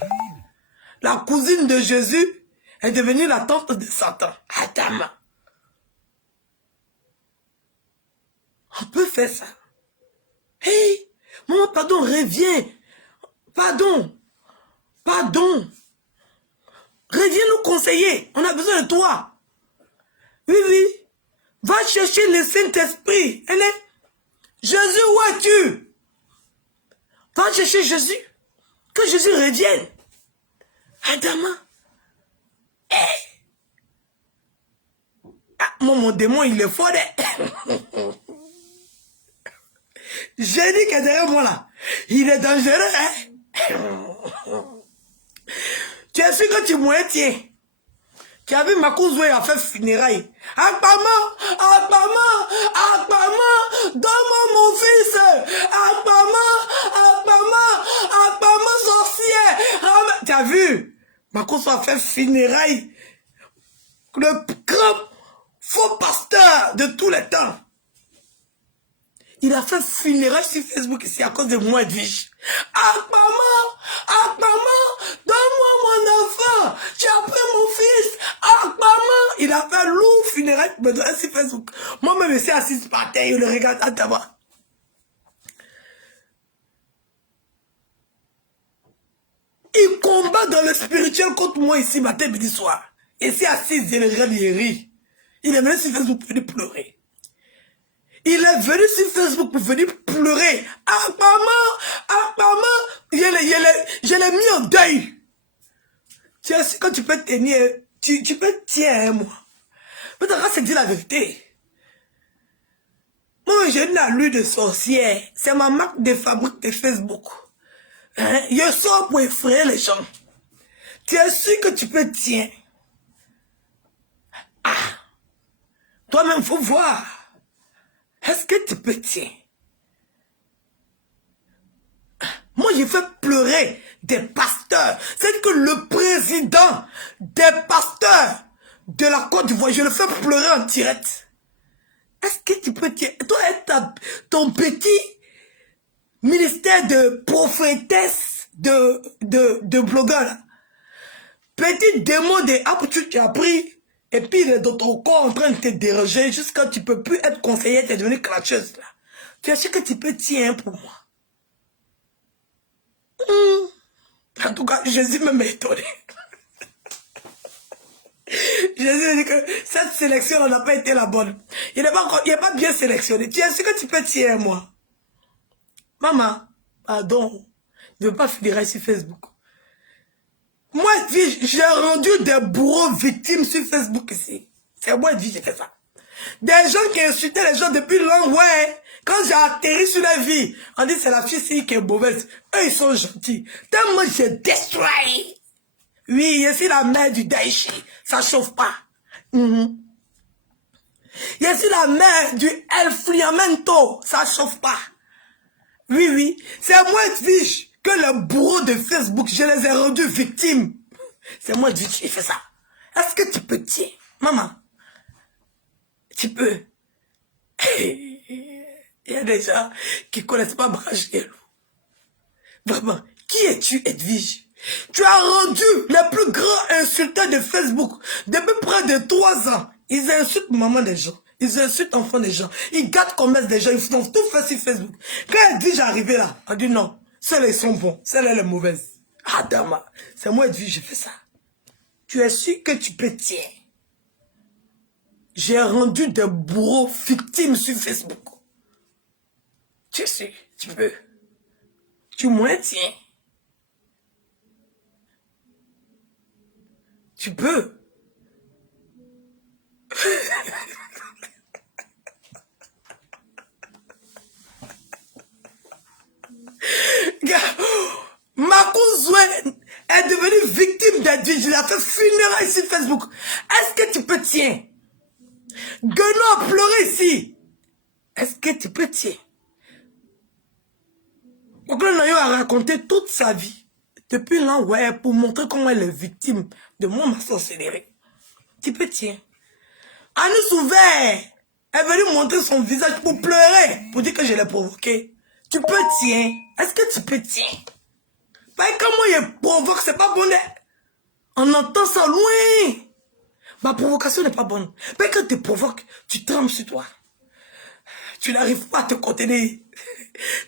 La cousine de Jésus est devenue la tante de Satan. Adama. On peut faire ça. Hey, maman, pardon, reviens. Pardon. Pardon. Reviens nous conseiller. On a besoin de toi. Oui, oui. Va chercher le Saint-Esprit. Jésus, où es-tu? Va chercher Jésus. Que Jésus revienne. Adama. Hey. Ah, mon démon, il est fort. J'ai dit que derrière moi là, il est dangereux. Hein? Tu es sûr que tu mourrais, tiens. Tu as vu ma cousine a fait funérailles. Akpama, Akpama, Akpama, donne-moi mon fils. Akpama, Akpama, Akpama sorcier. Tu as vu? Ma cousine a fait funérailles. Le grand faux pasteur de tous les temps. Il a fait funérailles sur Facebook ici à cause de moi, Edwige. Akpama, Akpama, donne-moi mon enfant. Tu as pris mon fils. Akpama. Il a fait lourd funérailles sur Facebook. Moi-même, je suis assise par terre, je le regarde à tabac. Il combat dans le spirituel contre moi ici, matin, midi, soir. Et c'est assise, je le regarde, il rit. Il est venu sur Facebook pour venir pleurer. Il est venu sur Facebook pour venir pleurer. Ah, maman, je l'ai mis en deuil. Tu sais, quand tu peux tenir, tu peux tenir, moi. Mais t'as c'est dire la vérité. Moi, j'ai une allure de sorcière. C'est ma marque de fabrique de Facebook. Hein? Je sors pour effrayer les gens. Tu es sûr que tu peux tenir. Ah. Toi-même, faut voir. Est-ce que tu peux tenir? Moi, j'ai fait pleurer des pasteurs. C'est que le président des pasteurs de la Côte d'Ivoire, je le fais pleurer en direct. Est-ce que tu peux dire, toi, ton petit ministère de prophétesse, de blogueur, là, petit démon de tu as pris, et puis il est dans ton corps en train de te déranger jusqu'à tu peux plus être conseiller, tu es devenu clatcheuse, là. Tu es sûr que tu peux tirer pour moi? En tout cas, Jésus me m'a étonné. Jésus dit que cette sélection n'a pas été la bonne. Il n'est pas bien sélectionné. Tu es sûr que tu peux tirer moi? Maman, pardon, je ne veux pas finir sur Facebook. Moi, j'ai rendu des bourreaux victimes sur Facebook ici. C'est moi, j'ai fait ça. Des gens qui insultaient les gens depuis longtemps, ouais. Quand j'ai atterri sur la vie, on dit c'est la fille qui est mauvaise. Eux, ils sont gentils. Tellement j'ai détruit. Oui, je suis la mère du Daichi. Ça chauffe pas. Je suis la mère du El Friamento. Ça chauffe pas. Oui, oui. C'est moi, Edwige, que les bourreaux de Facebook, je les ai rendus victimes. C'est moi, Edwige, qui fait ça. Est-ce que tu peux tirer? Maman, tu peux. Il y a des gens qui ne connaissent pas Brachel. Vraiment, qui es-tu, Edwige? Tu as rendu les plus grands insulteurs de Facebook depuis près de 3 ans. Ils insultent maman des gens. Ils insultent enfants des gens. Ils gâtent commerce des gens. Ils font tout faire sur Facebook. Quand Edwige est arrivé là, on dit non. Celles-là, ils sont bons. Celles-là, les mauvaises. Ah, Dama. C'est moi, Edwige, j'ai fait ça. Tu es sûr que tu peux tirer? J'ai rendu des bourreaux victimes sur Facebook. Tu sais, tu peux. Tu maintiens. Tu peux. Makouzoué est devenu victime d'Edwige. Il a fait funérailles sur Facebook. Est-ce que tu peux tirer? Guenon a pleuré ici. Est-ce que tu peux tirer? Oglon a raconté toute sa vie. Depuis là, ouais, pour montrer comment elle est victime de ma sorcellerie. Tu peux tirer. Anus ouvert est venu montrer son visage pour pleurer, pour dire que je l'ai provoqué. Tu peux tirer. Est-ce que tu peux tirer? Parce que moi, je provoque, c'est pas bon. On entend ça loin. Ma provocation n'est pas bonne. Mais quand tu provoques, tu trembles sur toi. Tu n'arrives pas à te contenir.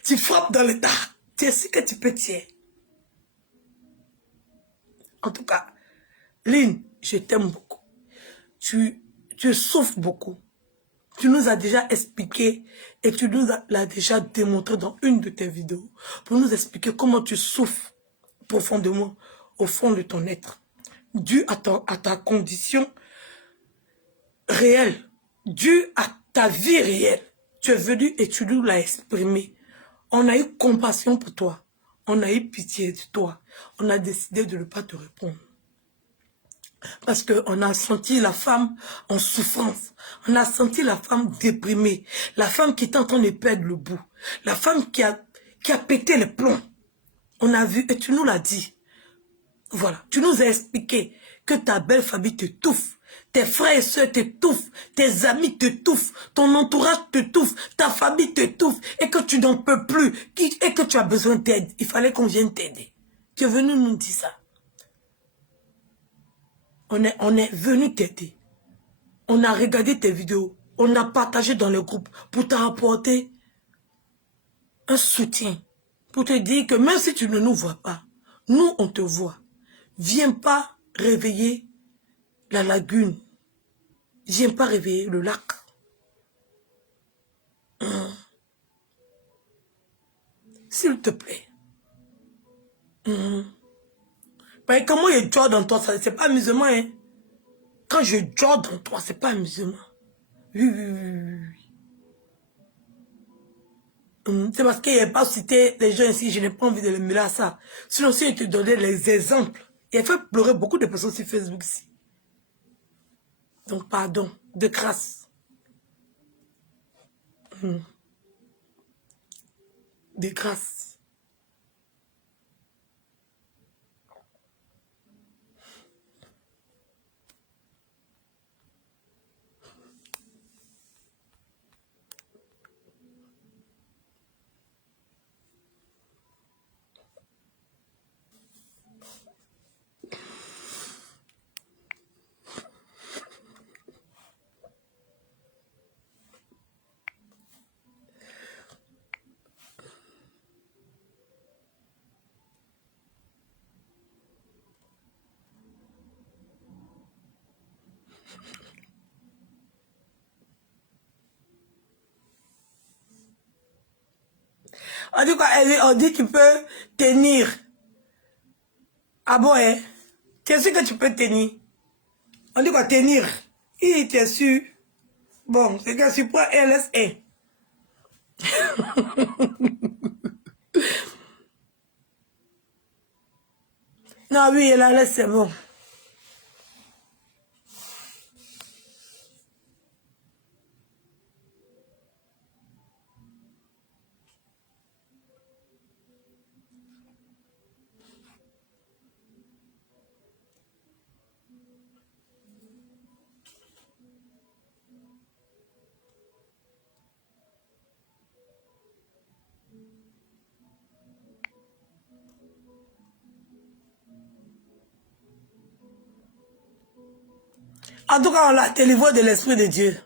Tu frappes dans le tas. Tu sais que tu peux tirer. En tout cas, Lynn, je t'aime beaucoup. Tu souffres beaucoup. Tu nous as déjà expliqué et tu nous l'as déjà démontré dans une de tes vidéos pour nous expliquer comment tu souffres profondément au fond de ton être, dû à ta condition réelle, dû à ta vie réelle. Tu es venu et tu nous l'as exprimé. On a eu compassion pour toi. On a eu pitié de toi. On a décidé de ne pas te répondre. Parce qu'on a senti la femme en souffrance. On a senti la femme déprimée. La femme qui est en train de perdre le bout. La femme qui a pété les plombs. On a vu et tu nous l'as dit. Voilà. Tu nous as expliqué que ta belle famille t'étouffe. Tes frères et soeurs t'étouffent. Tes amis t'étouffent. Ton entourage t'étouffe. Ta famille t'étouffe. Et que tu n'en peux plus. Et que tu as besoin d'aide. Il fallait qu'on vienne t'aider. Tu es venu nous dire ça. On est venu t'aider. On a regardé tes vidéos. On a partagé dans le groupe pour t'apporter un soutien. Pour te dire que même si tu ne nous vois pas, nous on te voit. Viens pas réveiller la lagune. Viens pas réveiller le lac. S'il te plaît. Mais comment je dors dans toi, c'est pas amusement, hein. Quand je dors dans toi, c'est pas amusement. Oui. C'est parce qu'il n'y a pas cité les gens ici, je n'ai pas envie de les mêler à ça. Sinon, si je te donnais les exemples, il a fait pleurer beaucoup de personnes sur Facebook ici. Donc, pardon, de grâce. De grâce. On dit quoi? On dit tu peux tenir. Ah bon, hein? Tu es sûr que tu peux tenir? On dit quoi? Tenir. Il tu es sûr? Bon, c'est que tu prends LSA. Non, oui, la laisse, c'est bon. En tout cas, on l'a délivré de l'Esprit de Dieu.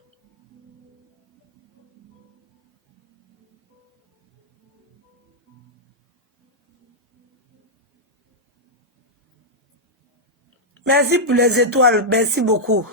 Merci pour les étoiles. Merci beaucoup.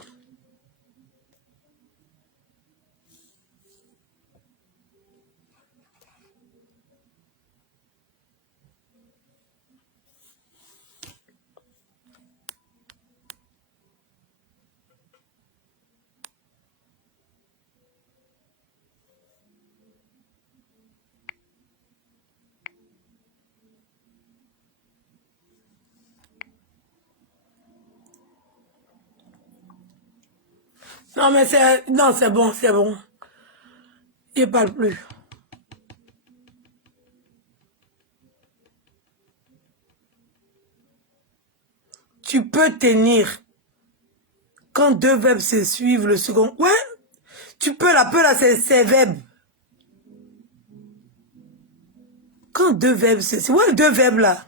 Non, mais c'est... Non, c'est bon, c'est bon. Il ne parle plus. Tu peux tenir quand deux verbes se suivent le second. Ouais, tu peux là, c'est verbes. Quand deux verbes se suivent. Ouais, deux verbes là.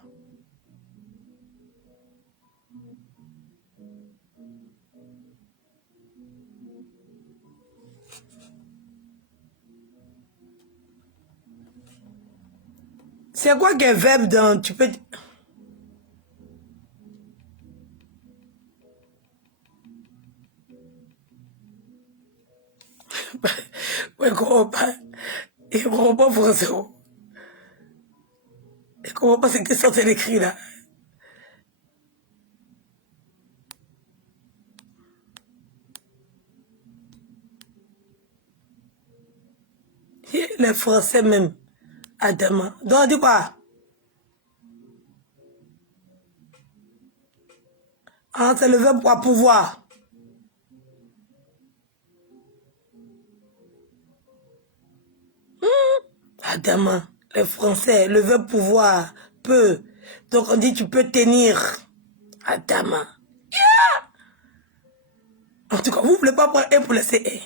C'est quoi qu'un verbe dans... Tu peux... Ouais, il comprend pas. Il comprend pas français. Il comprend pas ce qui sont écrit là. Les Français même. Adama. Donc, on dit quoi? Ah, c'est le verbe pour pouvoir. Adama. Les Français, le verbe pouvoir. Peut. Donc, on dit tu peux tenir. Adama. Yeah! En tout cas, vous ne voulez pas prendre un pour laisser un.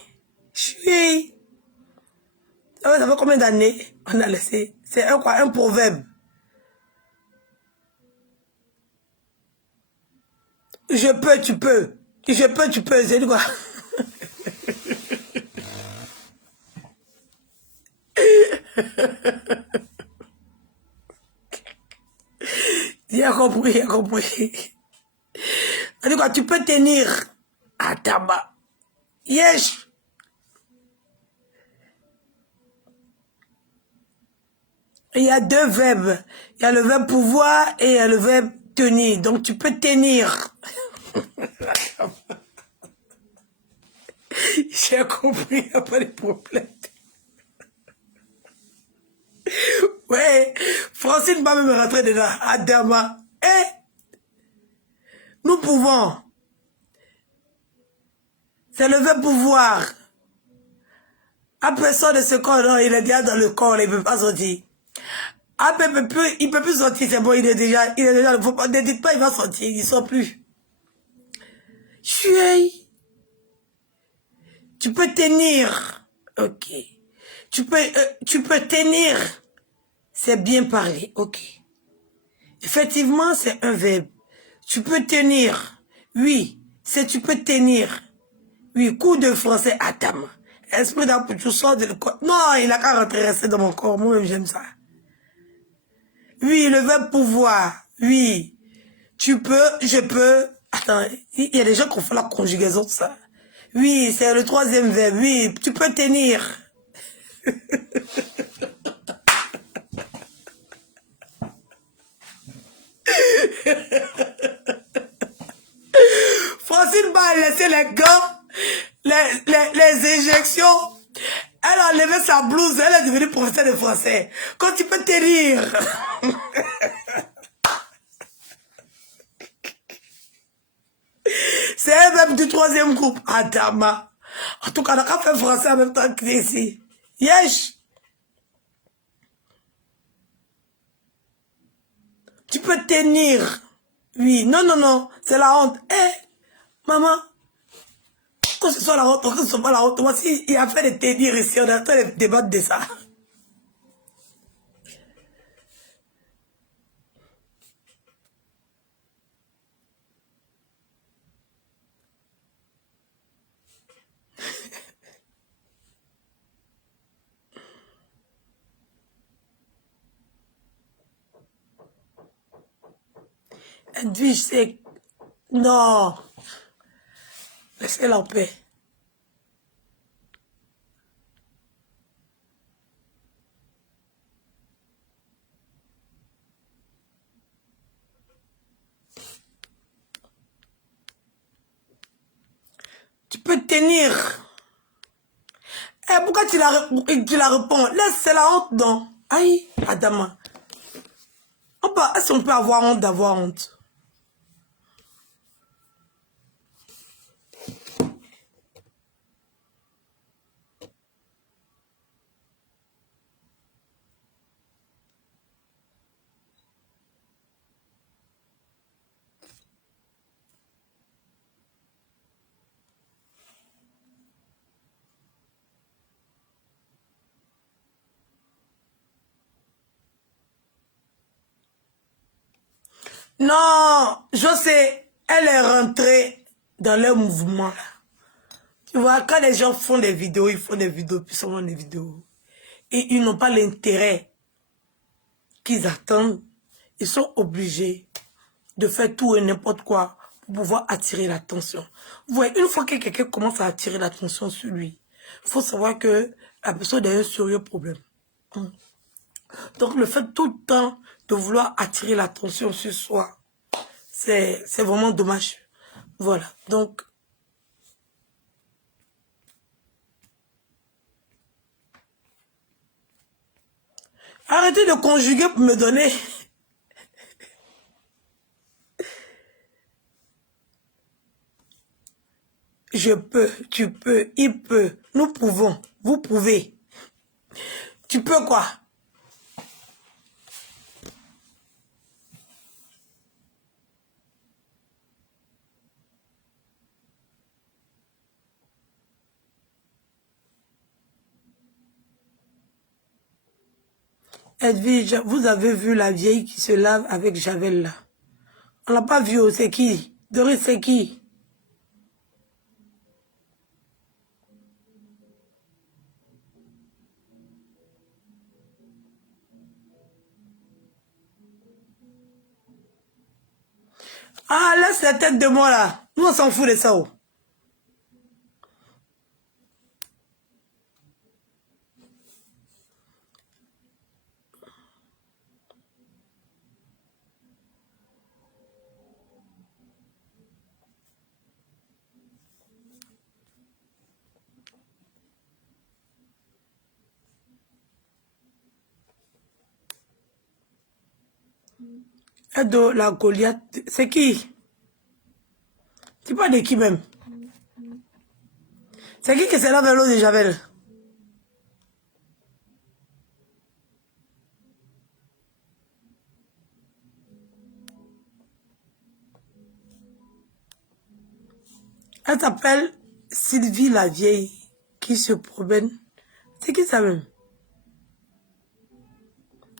Je suis. Ça fait combien d'années on a laissé? C'est un quoi? Un proverbe. Je peux, tu peux. Je peux, tu peux. C'est quoi? J'ai compris, j'ai compris. C'est quoi? Tu peux tenir. À tabac. Yes. Il y a deux verbes. Il y a le verbe pouvoir et il y a le verbe tenir. Donc tu peux tenir. J'ai compris, il n'y a pas de problème. Ouais, Francine va même rentrer dedans. Adama. Nous pouvons. C'est le verbe pouvoir. Après ça de ce corps, non, il est déjà dans le corps, il ne peut pas sortir. Après, il ne peut plus sortir, c'est bon, il est déjà, ne dites pas, il va sortir, il ne sort plus. Tu peux tenir. Ok. Tu peux tenir. C'est bien parlé. Ok. Effectivement, c'est un verbe. Tu peux tenir. Oui. C'est tu peux tenir. Oui. Cours de français à Tam. Esprit d'amour, tu sors de l'école. Non, il a qu'à rester dans mon corps. Moi-même, j'aime ça. Oui, le verbe pouvoir. Oui. Tu peux, je peux. Attends, il y a des gens qui font la conjugaison de ça. Oui, c'est le troisième verbe. Oui, tu peux tenir. Francine va laisser les gants, les injections. Elle a enlevé sa blouse, elle est devenue professeure de français. Quand tu peux tenir. C'est un même du troisième groupe. Adama. En tout cas, on a qu'à faire français en même temps que ici. Yesh. Tu peux tenir. Oui, non, non, non. C'est la honte. Eh, maman. Que ce soit la honte ou que ce soit pas la honte. Moi, s'il y a fait de tenir ici, on est en train de débattre de ça. Edwige, c'est... Non. Laissez-la en paix. Tu peux tenir. Eh, pourquoi tu la réponds? Laisse, c'est la honte, non? Aïe, Adama. Est-ce qu'on peut avoir honte d'avoir honte? Non, je sais, elle est rentrée dans leur mouvement. Tu vois, quand les gens font des vidéos, ils font des vidéos, puis seulement des vidéos. Et ils n'ont pas l'intérêt qu'ils attendent. Ils sont obligés de faire tout et n'importe quoi pour pouvoir attirer l'attention. Vous voyez, une fois que quelqu'un commence à attirer l'attention sur lui, il faut savoir que la personne a un sérieux problème. Donc, le fait tout le temps de vouloir attirer l'attention sur soi, c'est vraiment dommage. Voilà. Donc, arrêtez de conjuguer pour me donner. Je peux, tu peux, il peut, nous pouvons, vous pouvez. Tu peux quoi? Edwige, vous avez vu la vieille qui se lave avec Javel là? On l'a pas vu, c'est qui? Doris, c'est qui? Ah, laisse la tête de moi là. Nous, on s'en fout de ça. Oh. Edo, la Goliath, c'est qui? Tu parles de qui même? C'est qui se lave l'eau de Javel? Elle s'appelle Sylvie la vieille qui se promène. C'est qui ça même?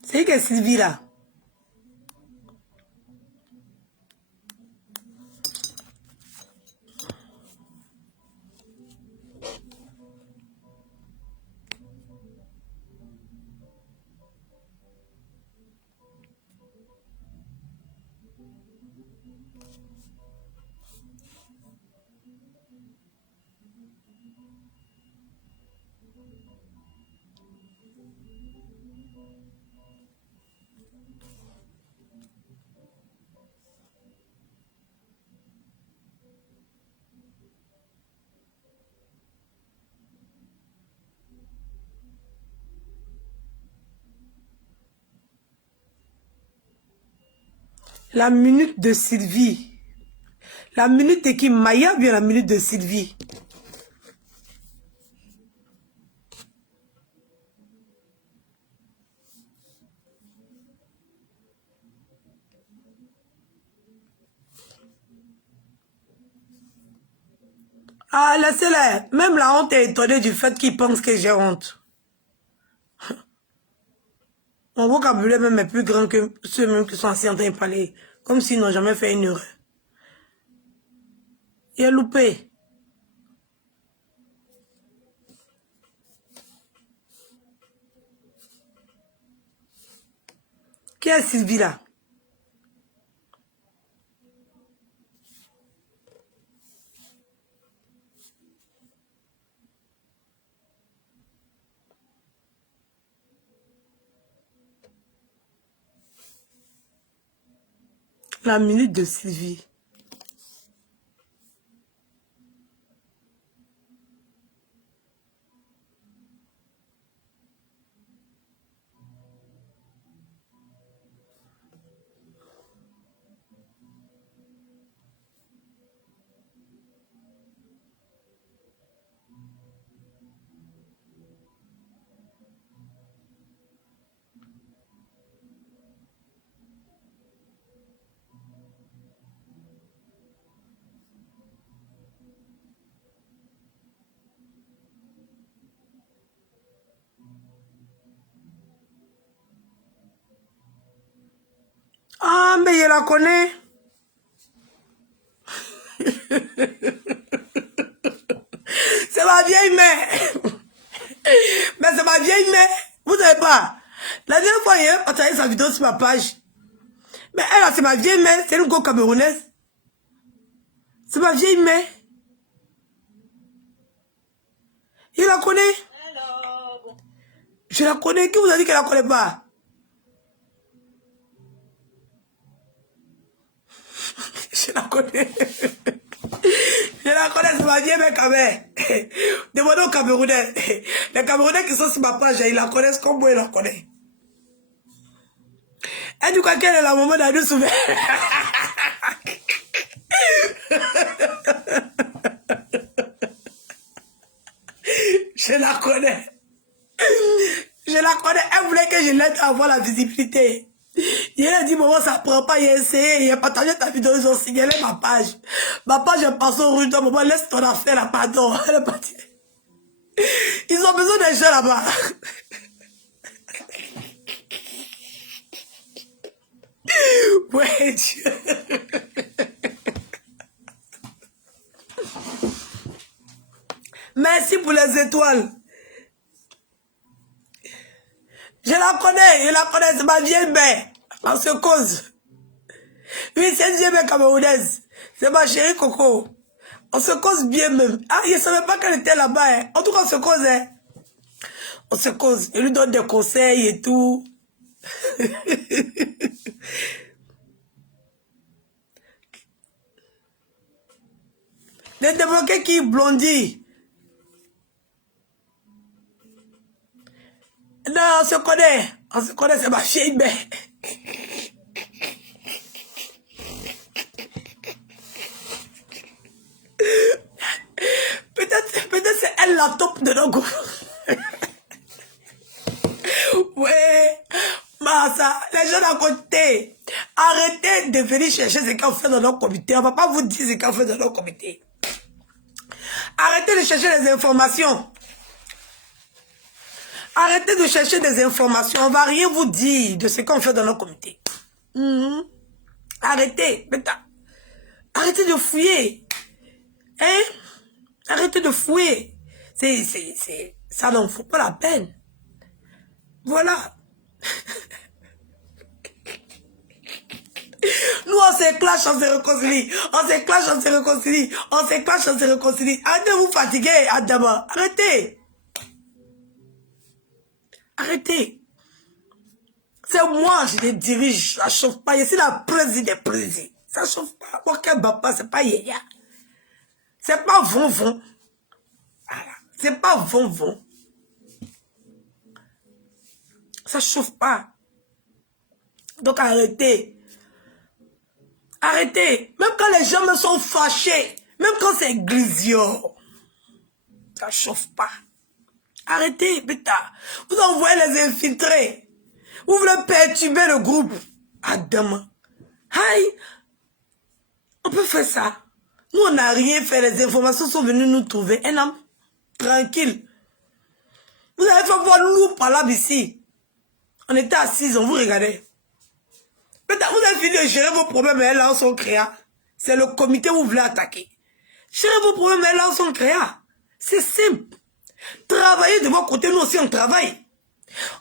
C'est qui que Sylvie là? La minute de Sylvie. La minute de qui? Maya ou bien la minute de Sylvie? Ah, laissez-les. Même la honte est étonnée du fait qu'ils pensent que j'ai honte. Mon vocabulaire même est plus grand que ceux même qui sont assis en train de parler. Comme s'ils n'ont jamais fait une erreur. Il est loupé. Qui est Sylvie là? La minute de Sylvie. Ah, mais je la connais. C'est ma vieille mère. Mais c'est ma vieille mère. Vous savez pas. La dernière fois, il a partagé sa vidéo sur ma page. Mais elle, c'est ma vieille mère. C'est une go camerounaise. C'est ma vieille mère. Il la connaît. Je la connais. Qui vous a dit qu'elle la connaît pas? Je la connais. Je la connais, c'est ma vieille mère quand même. Demandez aux Camerounais. Les Camerounais qui sont sur ma page, ils la connaissent comme moi, ils la connaissent. Elle dit quoi qu'elle est la maman d'Adou Souvert. Je la connais. Je la connais. Elle voulait que je l'aide à avoir la visibilité. Il a dit, maman, ça prend pas, il a essayé, il a partagé ta vidéo, ils ont signalé ma page. Ma page est passée au rue, maman, laisse ton affaire là, pardon. Elle est partie. Ils ont besoin des gens là-bas. Ouais, Dieu. Merci pour les étoiles. Je la connais, c'est ma vieille mère. On se cause. Oui, c'est une vieille mère camerounaise. C'est ma chérie Coco. On se cause bien même. Ah, je ne savais pas qu'elle était là-bas. Hein. En tout cas, on se cause. Hein. On se cause. Je lui donne des conseils et tout. Les débloqués qui blondit. Non, on se connaît. On se connaît, c'est ma vieille mère. Peut-être c'est elle la top de nos groupes. Ouais, Massa, les gens à côté, arrêtez de venir chercher ce qu'on fait dans nos comités. On ne va pas vous dire ce qu'on fait dans nos comités. Arrêtez de chercher les informations. Arrêtez de chercher des informations. On ne va rien vous dire de ce qu'on fait dans nos comités. Arrêtez. Arrêtez de fouiller. Hein? Arrêtez de fouiller. Ça n'en vaut pas la peine. Voilà. Nous, on se clash, on se réconcilie. On se clash, on se réconcilie. On se clash, on se réconcilie. Arrêtez de vous fatiguer, Adama. Arrêtez. Arrêtez. C'est moi, je les dirige. Ça chauffe pas. Je suis la présidente des présidents. Ça chauffe pas. Moi, quel papa, c'est pas Yéya. C'est pas Von. Voilà. C'est pas Von. Ça chauffe pas. Donc, arrêtez. Arrêtez. Même quand les gens me sont fâchés, même quand c'est Glisio, ça chauffe pas. Arrêtez, bêta. Vous envoyez les infiltrés. Vous voulez perturber le groupe. Adam. Aïe. On peut faire ça. Nous, on n'a rien fait. Les informations sont venues nous trouver. Un homme tranquille. Vous avez fait voir nous par là ici. On était assis, on vous regardait. Bêta, vous avez fini de gérer vos problèmes et là, on s'en créa. C'est le comité où vous voulez attaquer. Gérez vos problèmes et là, on s'en créa. C'est simple. Travaillez de votre côté, nous aussi on travaille.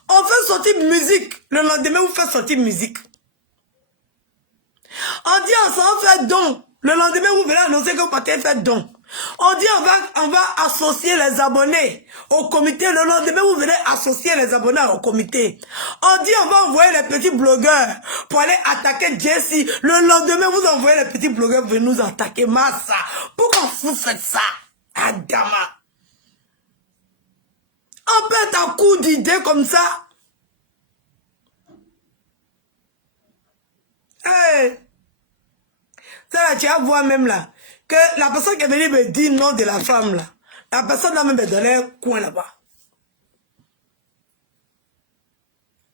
On fait sortir musique. Le lendemain, vous faites sortir musique. On dit on s'en fait don. Le lendemain, vous venez annoncer que vous partez faire don. On dit on va associer les abonnés au comité. Le lendemain, vous venez associer les abonnés au comité. On dit on va envoyer les petits blogueurs pour aller attaquer Jessie. Le lendemain, vous envoyez les petits blogueurs pour nous attaquer Massa. Pourquoi vous faites ça, Adama? On pète un coup d'idée comme ça. Hey. Ça là, tu vas voir même là, que la personne qui est venue me dire non de la femme là, la personne là même me donnait un coin là-bas.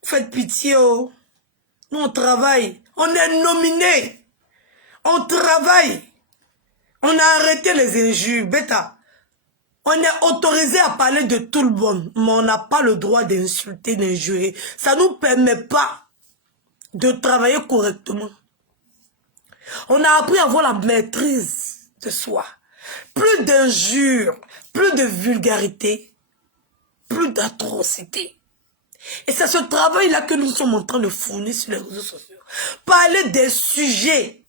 Faites pitié, oh. Nous on travaille. On est nominés. On travaille. On a arrêté les injures. Bêta. On est autorisé à parler de tout le monde, mais on n'a pas le droit d'insulter, d'injurer. Ça ne nous permet pas de travailler correctement. On a appris à avoir la maîtrise de soi. Plus d'injures, plus de vulgarité, plus d'atrocité. Et c'est ce travail-là que nous sommes en train de fournir sur les réseaux sociaux. Parler des sujets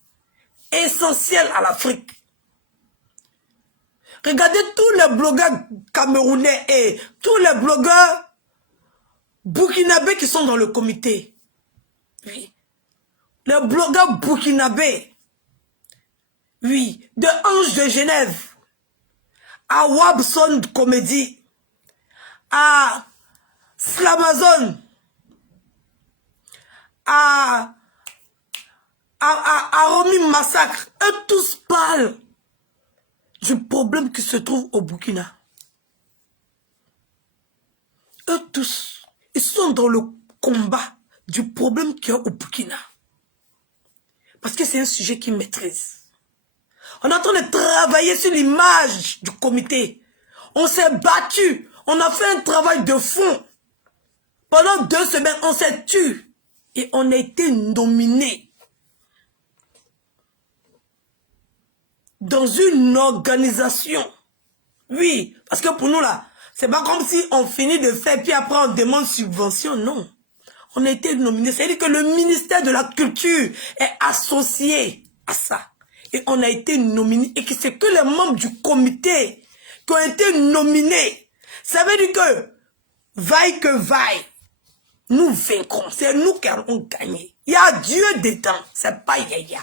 essentiels à l'Afrique. Regardez tous les blogueurs camerounais et tous les blogueurs burkinabés qui sont dans le comité. Oui. Les blogueurs burkinabés. Oui. De Ange de Genève à Wabson Comédie à Slamazon à Romy Massacre. Eux tous parlent du problème qui se trouve au Burkina. Eux tous, ils sont dans le combat du problème qu'il y a au Burkina. Parce que c'est un sujet qu'ils maîtrisent. On est en train de travailler sur l'image du comité. On s'est battu. On a fait un travail de fond. Pendant 2 semaines, on s'est tué. Et on a été nominé dans une organisation. Oui, parce que pour nous là, c'est pas comme si on finit de faire puis après on demande subvention, non. On a été nominé, c'est-à-dire que le ministère de la Culture est associé à ça. Et on a été nominé, et que c'est que les membres du comité qui ont été nominés. Ça veut dire que, vaille que vaille, nous vaincrons. C'est nous qui allons gagner. Il y a Dieu dedans, c'est pas Yaya.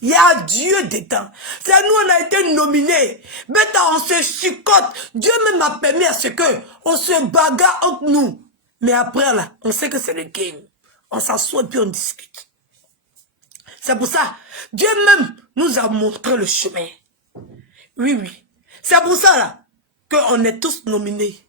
Il y a Dieu dedans. C'est nous, on a été nominés. Bêta, on se chicote. Dieu même a permis à ce que on se bagarre entre nous. Mais après, là, on sait que c'est le game. On s'assoit et puis on discute. C'est pour ça, Dieu même nous a montré le chemin. Oui, oui. C'est pour ça, là, qu'on est tous nominés.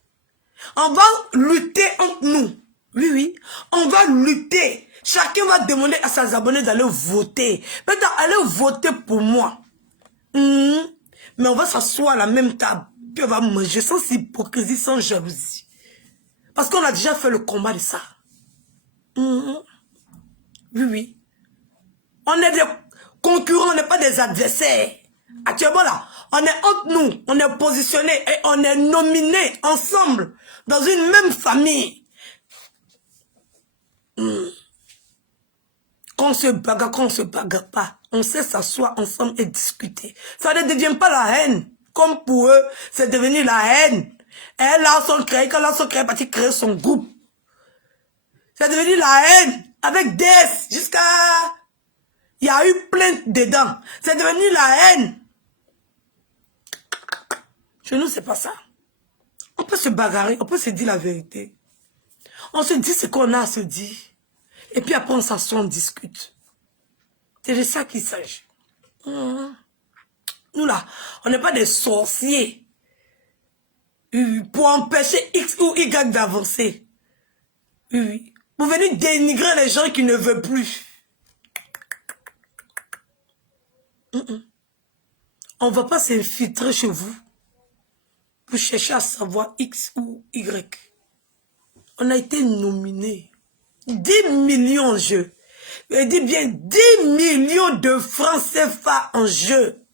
On va lutter entre nous. Oui, oui. On va lutter. Chacun va demander à ses abonnés d'aller voter. Maintenant, allez voter pour moi. Mais on va s'asseoir à la même table. Puis on va manger sans hypocrisie, sans jalousie. Parce qu'on a déjà fait le combat de ça. Oui, oui. On est des concurrents, on n'est pas des adversaires. Actuellement là, on est entre nous, on est positionnés et on est nominés ensemble dans une même famille. Quand on se bagarre pas, on sait s'asseoir ensemble et discuter. Ça ne devient pas la haine. Comme pour eux, c'est devenu la haine. Et là, ils sont créés, quand ils sont créés, ils créent son groupe. C'est devenu la haine. Avec des, jusqu'à... Il y a eu plainte dedans. C'est devenu la haine. Chez nous, c'est pas ça. On peut se bagarrer, on peut se dire la vérité. On se dit ce qu'on a à se dire. Et puis après, on s'assoit, on discute. C'est de ça qu'il s'agit. Nous là, on n'est pas des sorciers pour empêcher X ou Y d'avancer. Oui. Vous venez dénigrer les gens qui ne veulent plus. On ne va pas s'infiltrer chez vous pour chercher à savoir X ou Y. On a été nominé 10 millions en jeu. Je dis bien 10 millions de francs CFA en jeu.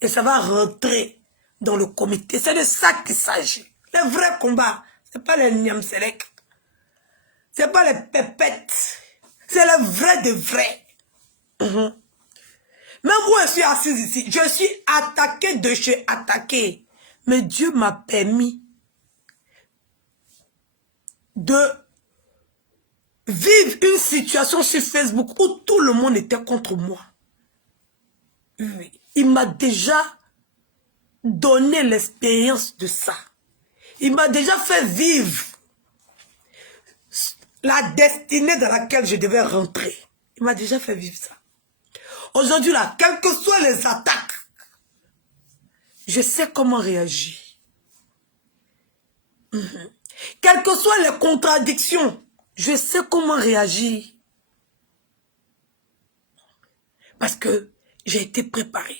Et ça va rentrer dans le comité. C'est de ça qu'il s'agit. Le vrai combat, ce n'est pas les Niamselek. Ce n'est pas les pépettes. C'est le vrai de vrai. Même moi, je suis assise ici. Je suis attaqué de chez attaqué. Mais Dieu m'a permis de vivre une situation sur Facebook où tout le monde était contre moi. Oui. Il m'a déjà donné l'expérience de ça. Il m'a déjà fait vivre la destinée dans laquelle je devais rentrer. Il m'a déjà fait vivre ça. Aujourd'hui, là, quelles que soient les attaques, je sais comment réagir. Quelles que soient les contradictions, je sais comment réagir. Parce que j'ai été préparé.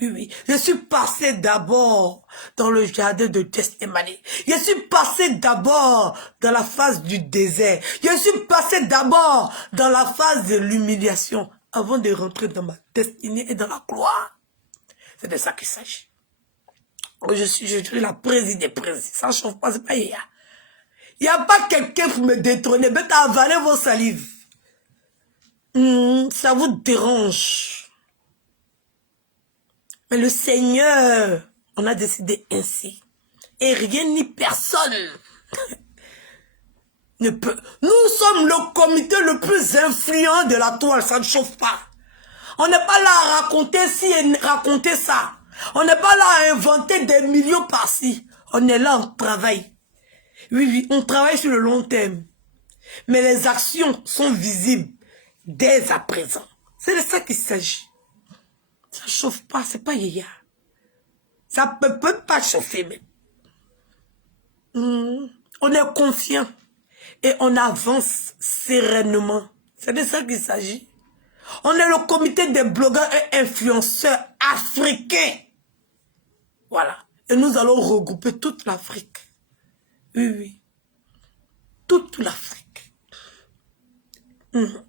Oui. Je suis passé d'abord dans le jardin de Gethsémane. Je suis passé d'abord dans la phase du désert. Je suis passé d'abord dans la phase de l'humiliation avant de rentrer dans ma destinée et dans la gloire. C'est de ça qu'il s'agit. Je suis la présidente. Ça ne chauffe pas, c'est pas hier. Il n'y a pas quelqu'un pour me détrôner. Mais t'as avalé vos salives. Ça vous dérange. Mais le Seigneur, on a décidé ainsi. Et rien ni personne ne peut. Nous sommes le comité le plus influent de la toile, ça ne chauffe pas. On n'est pas là à raconter ci et raconter ça. On n'est pas là à inventer des millions par-ci. On est là, on travaille. Oui, on travaille sur le long terme. Mais les actions sont visibles dès à présent. C'est de ça qu'il s'agit. Ça ne chauffe pas, c'est pas yéya. Ça ne peut pas chauffer même. On est confiant et on avance sereinement. C'est de ça qu'il s'agit. On est le comité des blogueurs et influenceurs africains. Voilà. Et nous allons regrouper toute l'Afrique. Oui. Toute l'Afrique.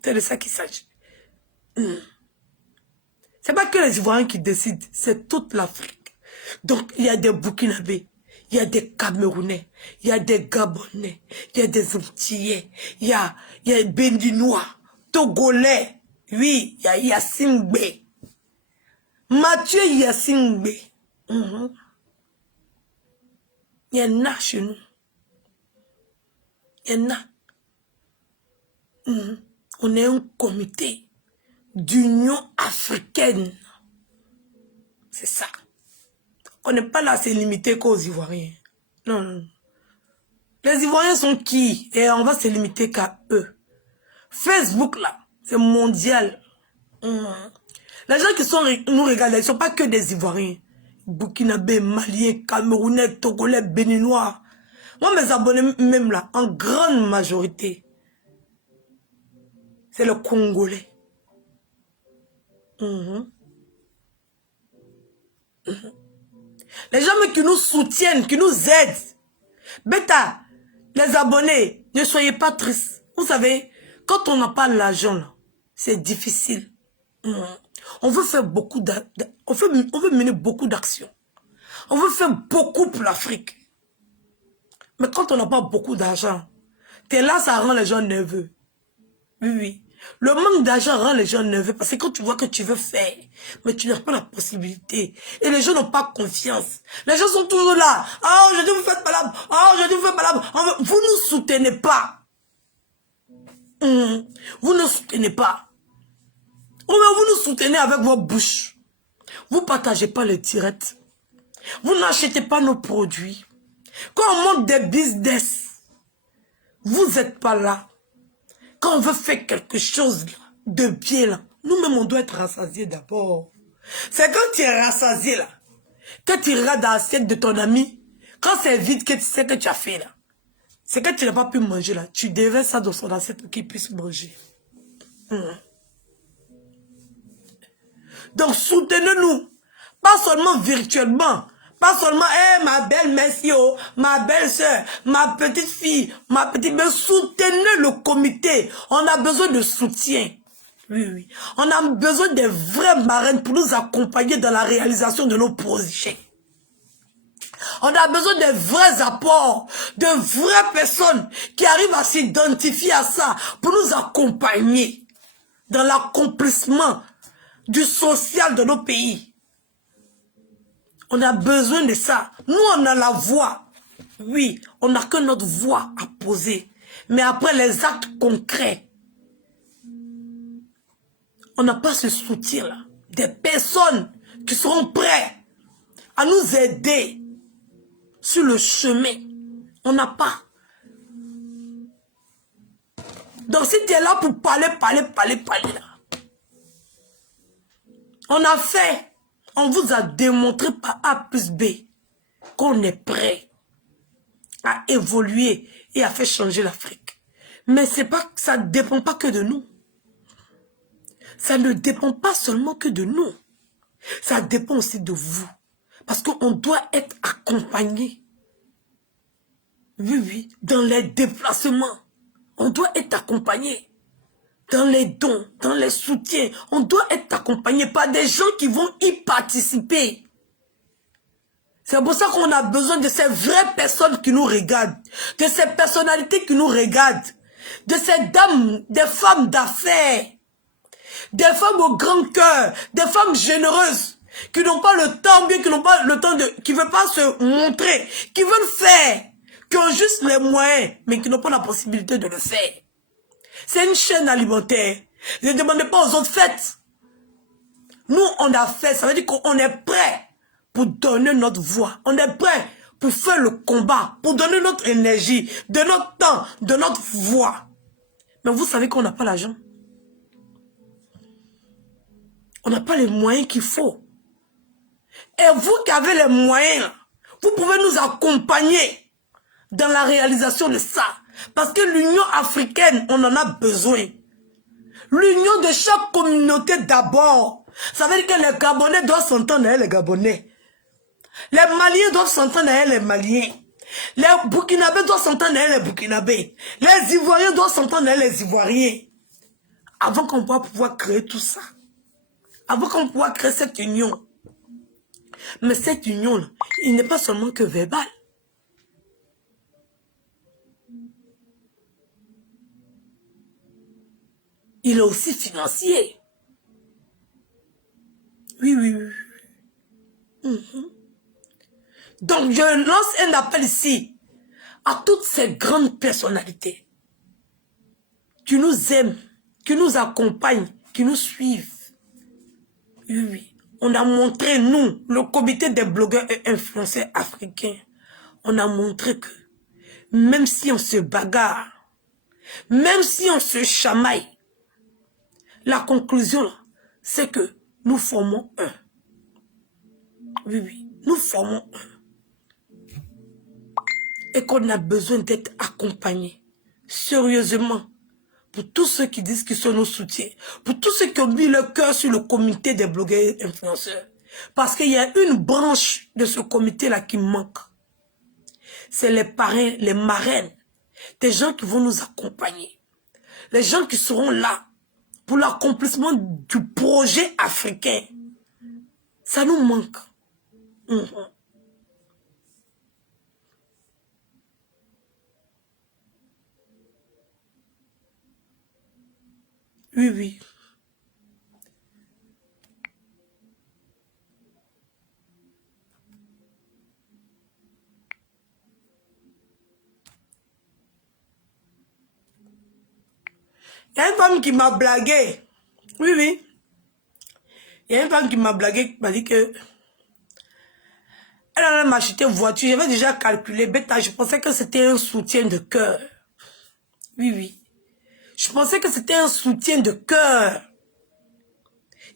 C'est de ça qu'il s'agit. C'est pas que les Ivoiriens qui décident, c'est toute l'Afrique. Donc, il y a des Burkinabés, il y a des Camerounais, il y a des Gabonais, il y a des Antillais, il y a Béninois, Togolais, oui, il y a Yassine B. Mathieu Yassine B. Il y en a chez nous. Il y en a. On est un comité d'Union africaine. C'est ça. On n'est pas là, c'est limité qu'aux Ivoiriens. Non. Les Ivoiriens sont qui? Et on va se limiter qu'à eux. Facebook, là, c'est mondial. Les gens qui nous regardent, ils ne sont pas que des Ivoiriens. Burkinabés, Maliens, Camerounais, Togolais, Béninois. Moi, mes abonnés, même là, en grande majorité, c'est le Congolais. Les gens qui nous soutiennent, qui nous aident. Bêta, les abonnés, ne soyez pas tristes. Vous savez, quand on n'a pas l'argent, c'est difficile. On veut faire beaucoup on veut mener beaucoup d'actions. On veut faire beaucoup pour l'Afrique. Mais quand on n'a pas beaucoup d'argent, t'es là, ça rend les gens nerveux. Oui. Le manque d'argent rend les gens nerveux parce que quand tu vois que tu veux faire, mais tu n'as pas la possibilité. Et les gens n'ont pas confiance. Les gens sont toujours là. Ah, aujourd'hui vous faites malade. Ah, aujourd'hui vous faites malade. Vous ne soutenez pas. Vous ne soutenez pas. Ou bien vous nous soutenez avec vos bouches. Vous ne partagez pas les directs. Vous n'achetez pas nos produits. Quand on monte des business, vous n'êtes pas là. Quand on veut faire quelque chose de bien, là, Nous-mêmes, on doit être rassasiés d'abord. C'est quand tu es rassasié, là, que tu regardes dans l'assiette de ton ami, quand c'est vide, que tu sais que tu as fait, là, c'est que tu n'as pas pu manger, là. Tu déverses ça dans son assiette pour qu'il puisse manger. Donc, soutenez-nous. Pas seulement virtuellement. Pas seulement, ma belle, merci, oh, ma belle-sœur, ma petite fille, ma petite... Mais soutenez le comité. On a besoin de soutien. Oui, oui. On a besoin des vraies marraines pour nous accompagner dans la réalisation de nos projets. On a besoin de vrais apports, de vraies personnes qui arrivent à s'identifier à ça pour nous accompagner dans l'accomplissement du social de nos pays. On a besoin de ça. Nous, on a la voix. Oui, on n'a que notre voix à poser. Mais après, les actes concrets, on n'a pas ce soutien-là. Des personnes qui seront prêtes à nous aider sur le chemin. On n'a pas. Donc, si tu es là pour parler, là. On a fait. On vous a démontré par A plus B qu'on est prêt à évoluer et à faire changer l'Afrique. Mais c'est pas, ça ne dépend pas que de nous. Ça ne dépend pas seulement que de nous. Ça dépend aussi de vous. Parce qu'on doit être accompagné. Oui, oui, dans les déplacements. On doit être accompagné. Dans les dons, dans les soutiens, on doit être accompagné par des gens qui vont y participer. C'est pour ça qu'on a besoin de ces vraies personnes qui nous regardent, de ces personnalités qui nous regardent, de ces dames, des femmes d'affaires, des femmes au grand cœur, des femmes généreuses, qui n'ont pas le temps, bien qui n'ont pas le temps de, qui ne veulent pas se montrer, qui veulent faire, qui ont juste les moyens, mais qui n'ont pas la possibilité de le faire. C'est une chaîne alimentaire. Ne demandez pas aux autres, faites. Nous, on a fait. Ça veut dire qu'on est prêt pour donner notre voix. On est prêt pour faire le combat, pour donner notre énergie, de notre temps, de notre voix. Mais vous savez qu'on n'a pas l'argent. On n'a pas les moyens qu'il faut. Et vous qui avez les moyens, vous pouvez nous accompagner dans la réalisation de ça. Parce que l'Union africaine, on en a besoin. L'union de chaque communauté d'abord. Ça veut dire que les Gabonais doivent s'entendre avec les Gabonais. Les Maliens doivent s'entendre avec les Maliens. Les Burkinabés doivent s'entendre avec les Burkinabés. Les Ivoiriens doivent s'entendre avec les Ivoiriens. Avant qu'on puisse pouvoir créer tout ça. Avant qu'on puisse créer cette union. Mais cette union, il n'est pas seulement que verbal. Il est aussi financier. Oui, oui, oui. Donc, je lance un appel ici à toutes ces grandes personnalités qui nous aiment, qui nous accompagnent, qui nous suivent. Oui, oui. On a montré, nous, le comité des blogueurs et influenceurs africains, on a montré que même si on se bagarre, même si on se chamaille, la conclusion, c'est que nous formons un. Oui, oui, nous formons un. Et qu'on a besoin d'être accompagnés, sérieusement, pour tous ceux qui disent qu'ils sont nos soutiens, pour tous ceux qui ont mis le cœur sur le comité des blogueurs et influenceurs. Parce qu'il y a une branche de ce comité-là qui manque. C'est les parrains, les marraines, des gens qui vont nous accompagner. Les gens qui seront là pour l'accomplissement du projet africain. Ça nous manque. Oui, oui. Il y a une femme qui m'a blagué. Oui, oui. Il y a une femme qui m'a blagué, qui m'a dit que elle allait m'acheter une voiture. J'avais déjà calculé. Bêta, je pensais que c'était un soutien de cœur. Oui, oui. Je pensais que c'était un soutien de cœur.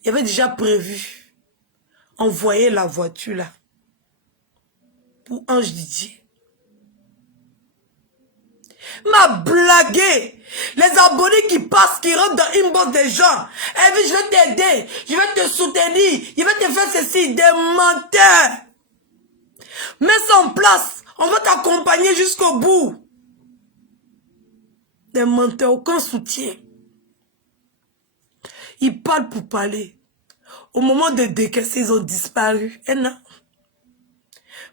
il avait déjà prévu envoyer la voiture là pour Ange Didier. M'a blagué. Les abonnés qui passent, qui rentrent dans inbox des gens. Eh oui, je vais t'aider, je vais te soutenir, je vais te faire ceci. Des menteurs. Mets ça en place. On va t'accompagner jusqu'au bout. Des menteurs, aucun soutien. Ils parlent pour parler. Au moment de décaisser, ils ont disparu. Et non.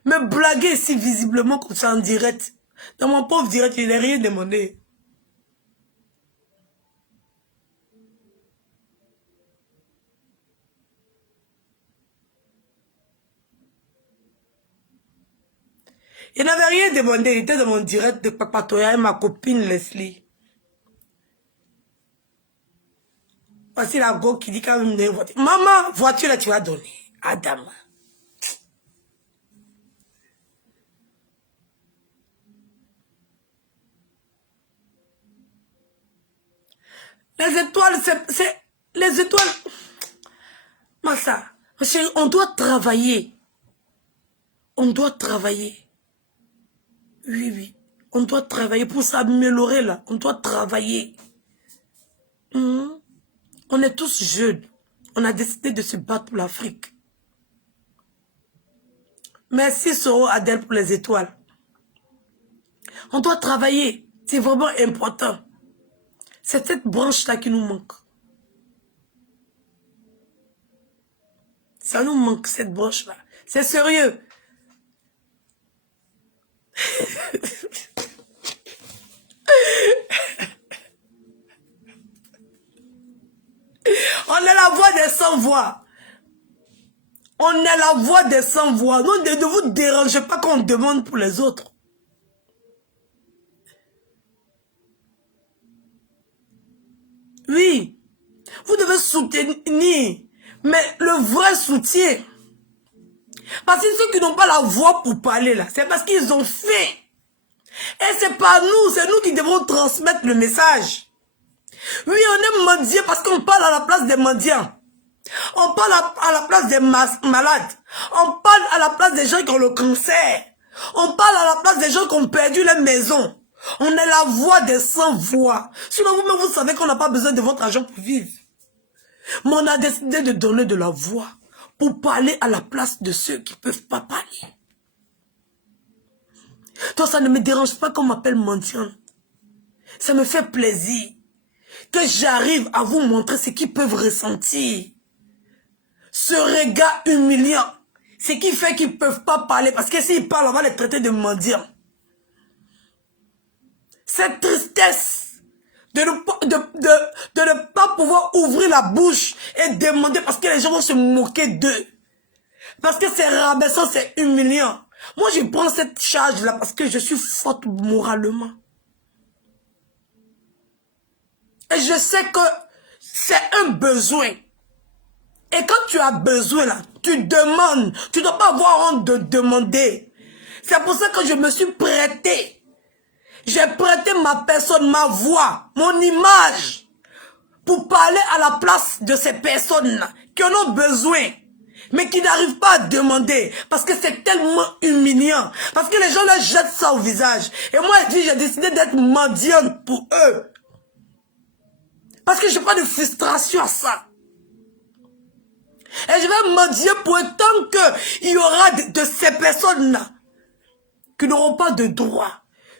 Me blaguer si visiblement comme ça en direct. Dans mon pauvre direct, je n'ai rien demandé. Il n'avait rien demandé. Il était dans mon direct de Papatoya et ma copine Leslie. Voici la go qui dit quand même une voiture. Maman, voiture là tu vas donner. Adam. Les étoiles, c'est... Les étoiles... Massa, on doit travailler. On doit travailler. Oui, oui. On doit travailler pour s'améliorer là. On doit travailler. On est tous jeunes. On a décidé de se battre pour l'Afrique. Merci Soro Adèle pour les étoiles. On doit travailler. C'est vraiment important. C'est cette branche-là qui nous manque. Ça nous manque, cette branche-là. C'est sérieux. On est la voix des sans-voix. On est la voix des sans-voix. Donc ne vous dérangez pas quand on demande pour les autres. Oui. Vous devez soutenir. Mais le vrai soutien. Parce que ceux qui n'ont pas la voix pour parler là, c'est parce qu'ils ont fait. Et c'est pas nous, c'est nous qui devons transmettre le message. Oui, on est mendier parce qu'on parle à la place des mendiants. On parle à la place des malades. On parle à la place des gens qui ont le cancer. On parle à la place des gens qui ont perdu les maisons. On est la voix des sans-voix. Sinon vous-même, vous savez qu'on n'a pas besoin de votre argent pour vivre. Mais on a décidé de donner de la voix pour parler à la place de ceux qui ne peuvent pas parler. Toi, ça ne me dérange pas qu'on m'appelle mendiante. Ça me fait plaisir que j'arrive à vous montrer ce qu'ils peuvent ressentir. Ce regard humiliant, ce qui fait qu'ils ne peuvent pas parler. Parce que s'ils parlent, on va les traiter de mendiants. Cette tristesse de ne pas pouvoir ouvrir la bouche et demander parce que les gens vont se moquer d'eux. Parce que c'est rabaissant, c'est humiliant. Moi, je prends cette charge-là parce que je suis forte moralement. Et je sais que c'est un besoin. Et quand tu as besoin, là, tu demandes. Tu ne dois pas avoir honte de demander. C'est pour ça que je me suis prêté. J'ai prêté ma personne, ma voix, mon image, pour parler à la place de ces personnes-là qui en ont besoin, mais qui n'arrivent pas à demander, parce que c'est tellement humiliant, parce que les gens leur jettent ça au visage. Et moi, j'ai décidé d'être mendiante pour eux. Parce que je n'ai pas de frustration à ça. Et je vais mendier pour eux tant qu'il y aura de ces personnes-là qui n'auront pas de droit,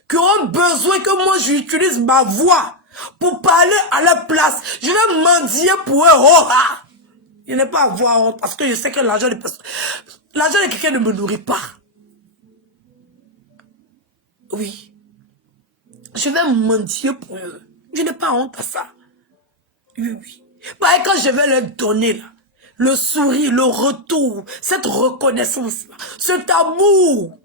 qui auront besoin que moi j'utilise ma voix pour parler à leur place. Je vais mendier pour eux. Oh, ah. Je n'ai pas à avoir honte parce que je sais que l'argent de quelqu'un ne me nourrit pas. Oui. Je vais mendier pour eux. Je n'ai pas honte à ça. Oui, oui. Bah, quand je vais leur donner là, le sourire, le retour, cette reconnaissance-là, cet amour.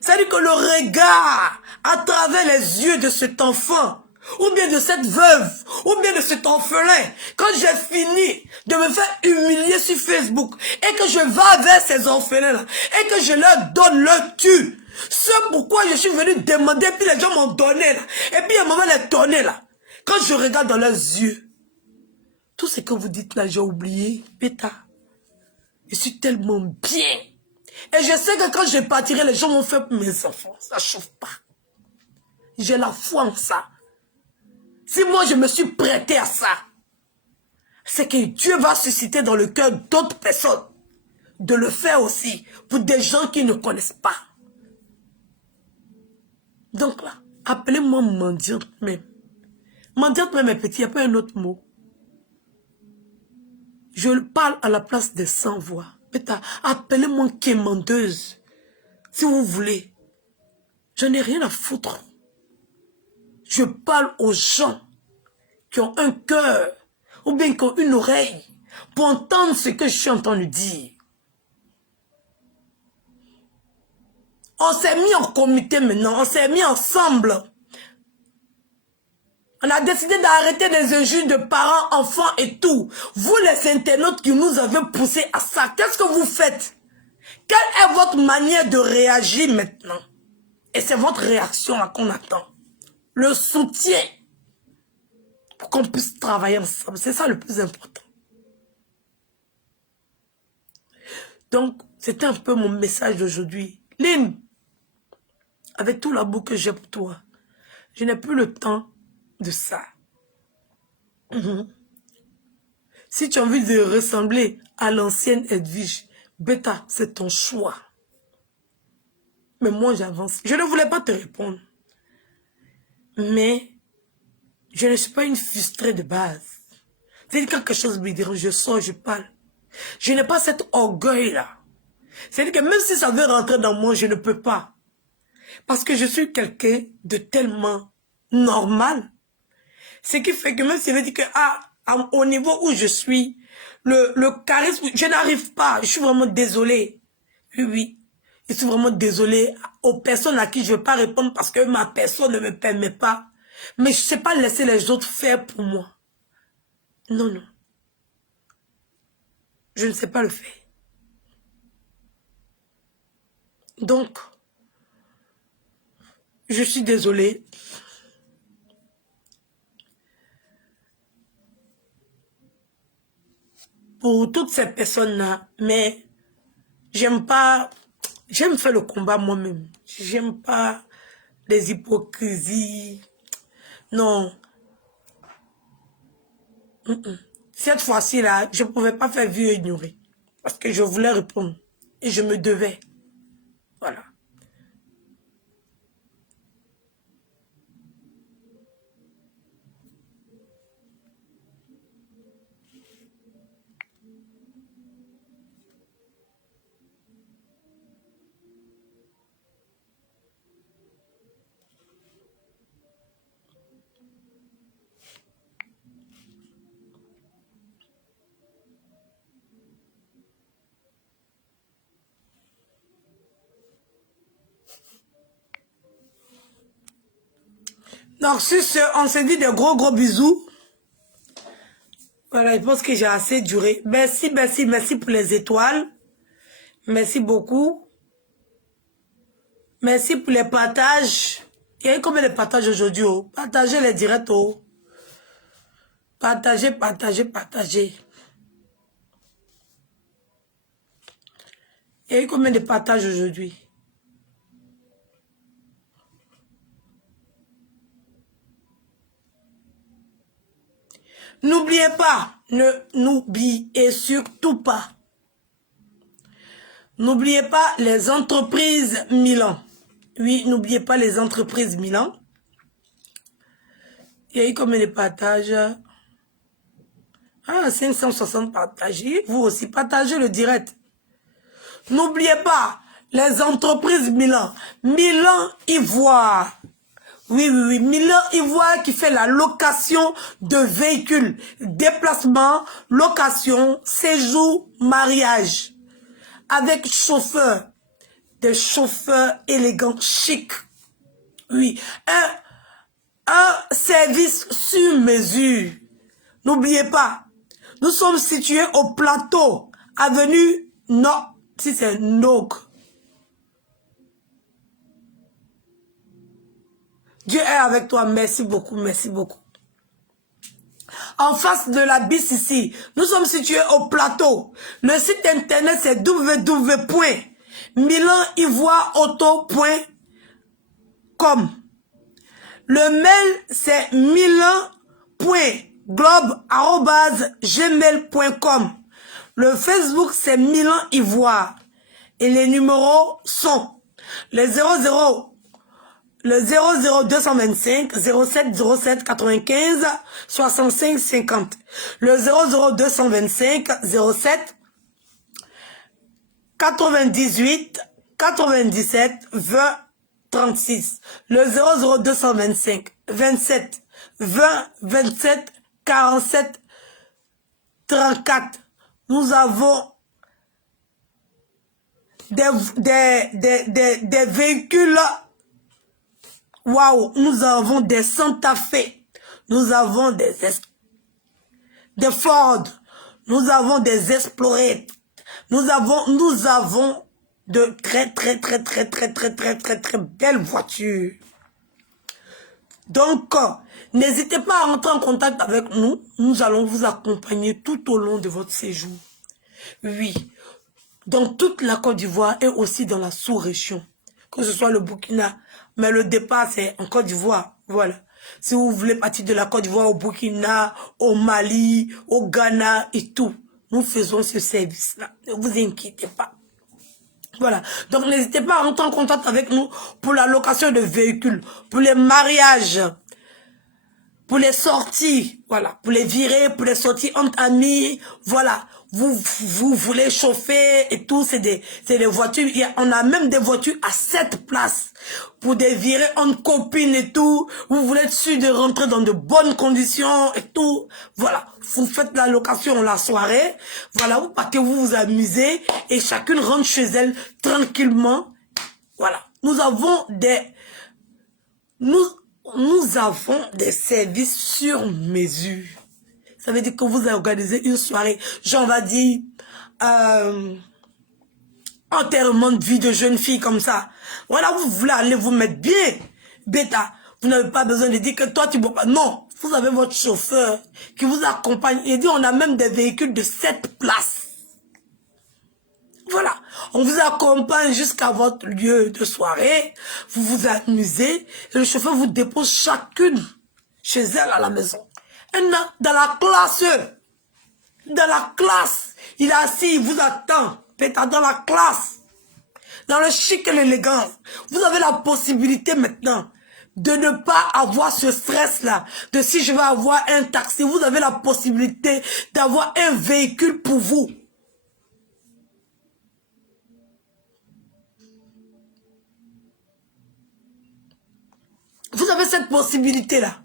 C'est-à-dire que le regard à travers les yeux de cet enfant, ou bien de cette veuve, ou bien de cet orphelin, quand j'ai fini de me faire humilier sur Facebook, et que je vais vers ces orphelins-là, et que je leur donne leur tue, c'est pourquoi je suis venu demander, puis les gens m'ont donné, là, et puis à un moment les donner, là, quand je regarde dans leurs yeux, Tout ce que vous dites là, j'ai oublié. Beta, je suis tellement bien. Et je sais que quand je partirai, les gens vont faire pour mes enfants. Ça ne chauffe pas. J'ai la foi en ça. Si moi je me suis prêté à ça, c'est que Dieu va susciter dans le cœur d'autres personnes de le faire aussi pour des gens qui ne connaissent pas. Donc là, appelez-moi mendiante même. Mendiante même est petit, il n'y a pas un autre mot. Je parle à la place des sans-voix. Appelez-moi quémandeuse, si vous voulez. Je n'ai rien à foutre. Je parle aux gens qui ont un cœur ou bien qui ont une oreille pour entendre ce que je suis en train de dire. On s'est mis en comité maintenant, on s'est mis ensemble. On a décidé d'arrêter les injures de parents, enfants et tout. Vous les internautes qui nous avez poussés à ça, qu'est-ce que vous faites? Quelle est votre manière de réagir maintenant? Et c'est votre réaction là qu'on attend. Le soutien pour qu'on puisse travailler ensemble. C'est ça le plus important. Donc, c'était un peu mon message d'aujourd'hui. Lynn, avec tout l'amour que j'ai pour toi, je n'ai plus le temps de ça. Si tu as envie de ressembler à l'ancienne Edwige, Beta, c'est ton choix. Mais moi, j'avance. Je ne voulais pas te répondre. Mais je ne suis pas une frustrée de base. C'est quelque chose me dérange, je sors, je parle. Je n'ai pas cet orgueil-là. C'est-à-dire que même si ça veut rentrer dans moi, je ne peux pas. Parce que je suis quelqu'un de tellement normal. Ce qui fait que même si je veux dire que au niveau où je suis, le charisme, je n'arrive pas. Je suis vraiment désolée. Oui, oui. Je suis vraiment désolée aux personnes à qui je ne veux pas répondre parce que ma personne ne me permet pas. Mais je ne sais pas laisser les autres faire pour moi. Non, non. Je ne sais pas le faire. Donc, je suis désolée. Pour toutes ces personnes-là, mais j'aime pas, j'aime faire le combat moi-même. J'aime pas les hypocrisies. Non. Cette fois-ci-là, je ne pouvais pas faire vu et ignorer. Parce que je voulais répondre. Et je me devais. Voilà. Donc, sur ce, on se dit de gros bisous. Voilà, je pense que j'ai assez duré. Merci, merci, merci pour les étoiles. Merci beaucoup. Merci pour les partages. Il y a eu combien de partages aujourd'hui? Oh? Partagez les directs. Oh. Partagez, partagez, partagez. Il y a eu combien de partages aujourd'hui? N'oubliez pas, n'oubliez surtout pas. N'oubliez pas les entreprises Milan. Oui, n'oubliez pas les entreprises Milan. Il y a eu combien de partages? Ah, 560 partagés. Vous aussi, partagez le direct. N'oubliez pas les entreprises Milan. Milan Ivoire. Oui, oui, oui. Milan Ivoire qui fait la location de véhicules, déplacement, location, séjour, mariage. Avec chauffeur. Des chauffeurs élégants, chics. Oui. Un service sur mesure. N'oubliez pas. Nous sommes situés au plateau. Avenue Nord. Si c'est Nog. Dieu est avec toi. Merci beaucoup. Merci beaucoup. en face de la BCC. Nous sommes situés au plateau. Le site internet c'est www.milanivoireauto.com. Le mail c'est milan.globe@gmail.com. Le Facebook c'est Milan Ivoire. Et les numéros sont le 00225 07 07 95 65 50. Le 00225 07 98 97 20 36. Le 00225 27 20 27 47 34. Nous avons des véhicules. Waouh, nous avons des Santa Fe. Nous avons des Ford. Nous avons des Explorer. Nous avons de très belles voitures. Donc, n'hésitez pas à rentrer en contact avec nous. Nous allons vous accompagner tout au long de votre séjour. Oui, dans toute la Côte d'Ivoire et aussi dans la sous-région. Que ce soit le Burkina, mais le départ c'est en Côte d'Ivoire. Voilà. Si vous voulez partir de la Côte d'Ivoire au Burkina, au Mali, au Ghana et tout, nous faisons ce service-là. Ne vous inquiétez pas. Voilà. Donc n'hésitez pas à rentrer en contact avec nous pour la location de véhicules, pour les mariages, pour les sorties, voilà, pour les virées, pour les sorties entre amis, voilà. Vous voulez chauffer et tout, c'est des voitures, on a même des voitures à 7 places pour des virées entre copines et tout. Vous voulez être sûr de rentrer dans de bonnes conditions et tout. Voilà, vous faites la location la soirée, voilà, vous partez, vous vous amusez et chacune rentre chez elle tranquillement. Voilà, nous avons des services sur mesure. Ça veut dire que vous organisez une soirée, genre on va dire, enterrement de vie de jeune fille comme ça. Voilà, vous voulez aller vous mettre bien, bêta. Vous n'avez pas besoin de dire que toi tu bois pas. Non, vous avez votre chauffeur qui vous accompagne. Il dit on a même des véhicules de 7 places. Voilà, on vous accompagne jusqu'à votre lieu de soirée. Vous vous amusez et le chauffeur vous dépose chacune chez elle à la maison. Dans la classe, il est assis, il vous attend, peut-être dans la classe, dans le chic et l'élégance. Vous avez la possibilité maintenant de ne pas avoir ce stress-là, de si je vais avoir un taxi, vous avez la possibilité d'avoir un véhicule pour vous. Vous avez cette possibilité-là,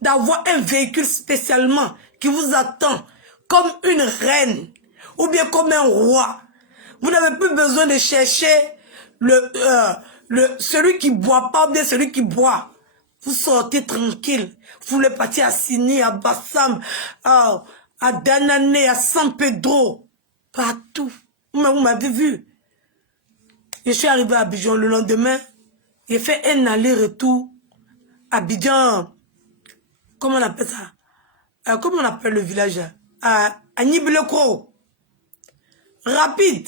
d'avoir un véhicule spécialement qui vous attend comme une reine ou bien comme un roi. Vous n'avez plus besoin de chercher celui qui boit pas ou bien celui qui boit. Vous sortez tranquille. Vous voulez partir à Sini, à Bassam, à Danané, à San Pedro, partout. Vous m'avez vu. Je suis arrivé à Abidjan le lendemain. J'ai fait un aller-retour. Abidjan, comment on appelle ça? Comment on appelle le village? À Niblekro. Rapide.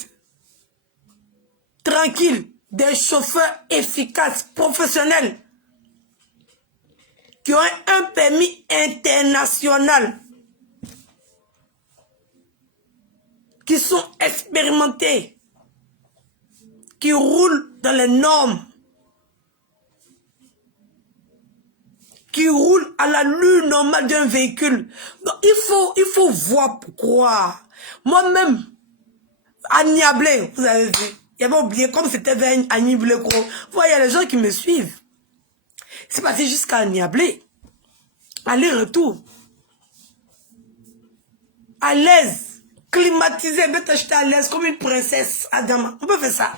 Tranquille. Des chauffeurs efficaces, professionnels. Qui ont un permis international. Qui sont expérimentés. Qui roulent dans les normes. Qui roule à l'allure normale d'un véhicule. Donc, il faut voir pourquoi. Moi-même, à Niablé, vous avez vu, j'avais oublié, comme c'était vers Niablé, vous voyez les gens qui me suivent. C'est passé jusqu'à Niablé. Aller-retour. À l'aise. Climatisé, j'étais à l'aise comme une princesse, Adama. On peut faire ça.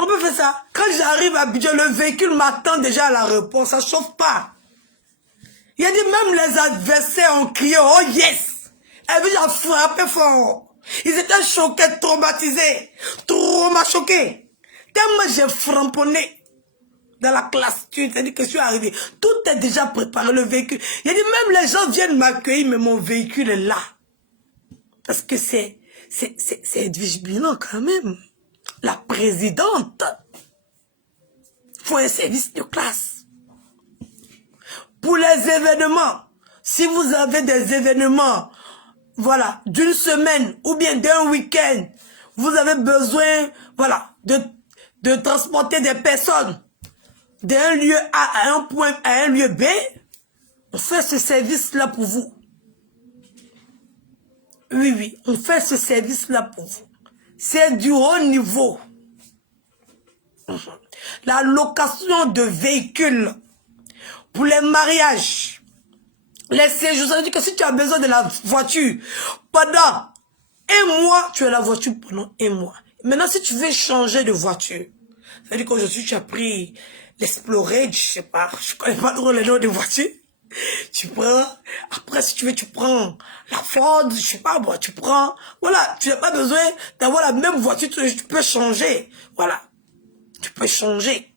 On peut faire ça. Quand j'arrive à Abidjan, le véhicule m'attend déjà à l'aéroport. Ça ne chauffe pas. Il a dit même les adversaires ont crié, oh yes. Et puis j'ai frappé fort. Ils étaient choqués, traumatisés. Choqués. Tellement j'ai framponné. dans la classe, c'est-à-dire que je suis arrivé. Tout est déjà préparé, le véhicule. Il a dit, même les gens viennent m'accueillir, mais mon véhicule est là. Parce que c'est Edwige Bilan quand même. La présidente. Faut un service de classe. Pour les événements, si vous avez des événements, voilà, d'une semaine ou bien d'un week-end, vous avez besoin, voilà, de transporter des personnes d'un lieu A à un point, à un lieu B, on fait ce service-là pour vous. Oui, oui, on fait ce service-là pour vous. C'est du haut niveau. La location de véhicules pour les mariages, les séjours, ça veut dire que si tu as besoin de la voiture pendant un mois, tu as la voiture pendant un mois. Maintenant, si tu veux changer de voiture, ça veut dire qu'aujourd'hui, tu as pris l'Explorage, je sais pas, je connais pas trop les noms de voitures. Tu prends, après si tu veux, tu prends la Ford, je sais pas, bon, tu prends, voilà, tu n'as pas besoin d'avoir la même voiture, tu peux changer, voilà, tu peux changer,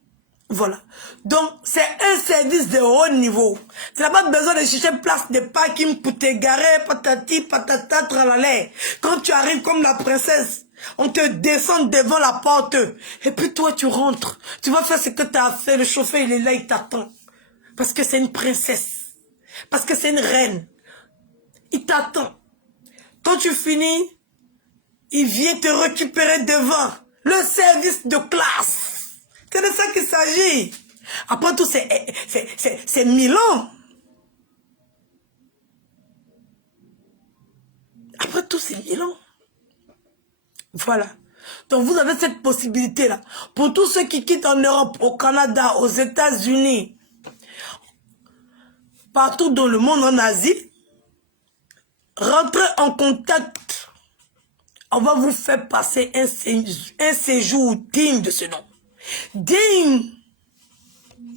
voilà. Donc, c'est un service de haut niveau. Tu n'as pas besoin de chercher place de parking pour te garer, patati, patata, tralalé. Quand tu arrives comme la princesse, on te descend devant la porte, et puis toi, tu rentres, tu vas faire ce que tu as fait, le chauffeur, il est là, il t'attend. Parce que c'est une princesse. Parce que c'est une reine. Il t'attend. Quand tu finis, il vient te récupérer devant. Le service de classe. C'est de ça qu'il s'agit. Après tout, c'est Milan. Après tout, c'est Milan. Voilà. Donc vous avez cette possibilité-là. Pour tous ceux qui quittent en Europe, au Canada, aux États-Unis, partout dans le monde, en Asie, rentrez en contact. On va vous faire passer un séjour digne de ce nom. Digne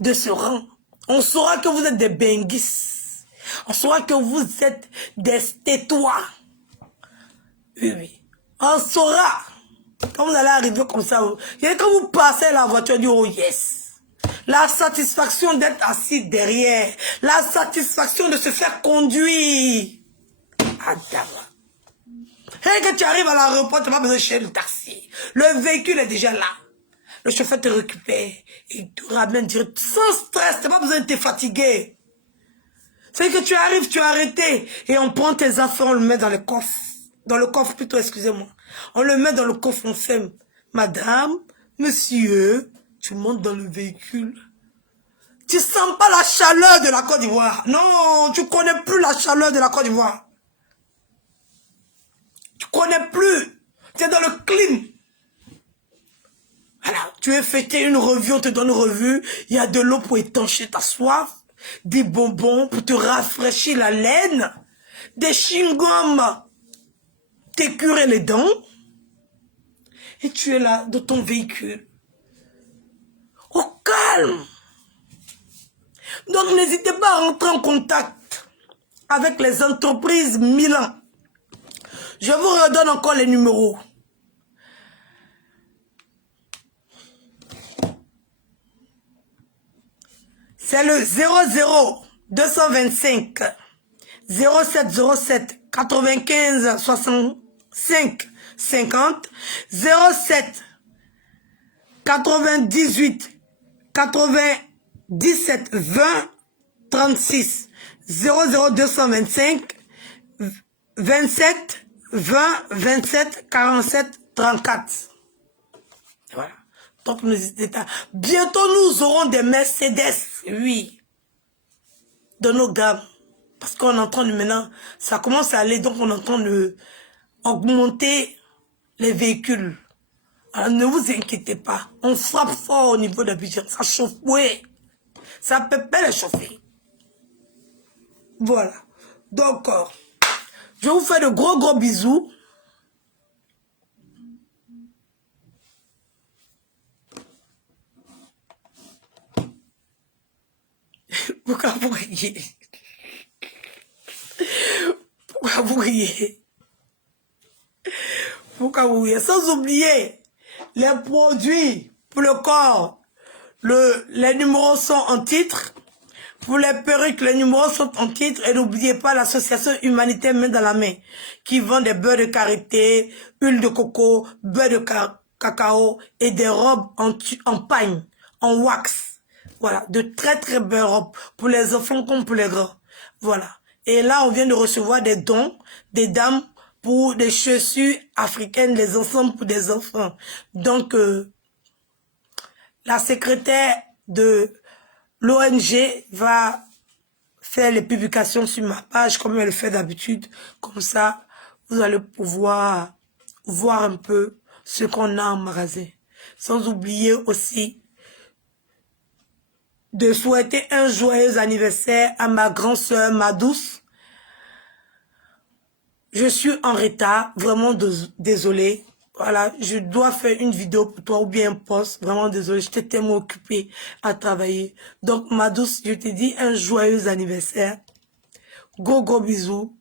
de ce rang. On saura que vous êtes des benguis. On saura que vous êtes des tétois. Oui, oui. On saura. Quand vous allez arriver comme ça, quand vous passez la voiture, dit oh yes. La satisfaction d'être assis derrière. La satisfaction de se faire conduire. Adama. Et quand tu arrives à l'aéroport, tu n'as pas besoin de chercher le taxi. Le véhicule est déjà là. Le chauffeur te récupère. Il te ramène direct. Sans stress, tu n'as pas besoin de te fatiguer. C'est que tu arrives, tu es arrêté. Et on prend tes affaires, on le met dans le coffre. Dans le coffre plutôt, excusez-moi. On le met dans le coffre, on fait, madame, monsieur, tu montes dans le véhicule. Tu sens pas la chaleur de la Côte d'Ivoire. Non, tu connais plus la chaleur de la Côte d'Ivoire. Tu connais plus. Tu es dans le clim. Voilà, tu es fêté une revue, on te donne une revue. Il y a de l'eau pour étancher ta soif. Des bonbons pour te rafraîchir la laine. Des chewing-gums. T'écurer les dents. Et tu es là dans ton véhicule. Au calme. Donc n'hésitez pas à rentrer en contact avec les entreprises Milan. Je vous redonne encore les numéros. C'est le 00 225 0707 95 65 50 07 98 97 20 36 00 225 27 20 27 47 34. Voilà. Donc n'hésitez pas. Bientôt nous aurons des Mercedes, oui, de nos gammes. Parce qu'on entend maintenant, ça commence à aller, donc on entend augmenter les véhicules. Alors ne vous inquiétez pas, on frappe fort au niveau de budget, ça chauffe, oui, ça peut pas les chauffer. Voilà, donc je vous fais de gros bisous. Pourquoi vous riez? Pourquoi vous riez? Pourquoi vous riez? Sans oublier les produits pour le corps. Les numéros sont en titre. Pour les perruques, les numéros sont en titre. Et n'oubliez pas l'association humanitaire Main dans la Main, qui vend des beurres de karité, huile de coco, beurre de cacao et des robes en pagne, en wax. Voilà, de très très belles robes pour les enfants comme pour les grands. Voilà. Et là, on vient de recevoir des dons, des dames pour des chaussures africaines, des ensembles pour des enfants. Donc, la secrétaire de l'ONG va faire les publications sur ma page comme elle le fait d'habitude. Comme ça, vous allez pouvoir voir un peu ce qu'on a en magasin. Sans oublier aussi de souhaiter un joyeux anniversaire à ma grande sœur, ma douce. Je suis en retard, vraiment désolée. Voilà, je dois faire une vidéo pour toi ou bien un post. Vraiment désolée, j'étais tellement occupée à travailler. Donc, ma douce, je te dis un joyeux anniversaire. Gros bisous.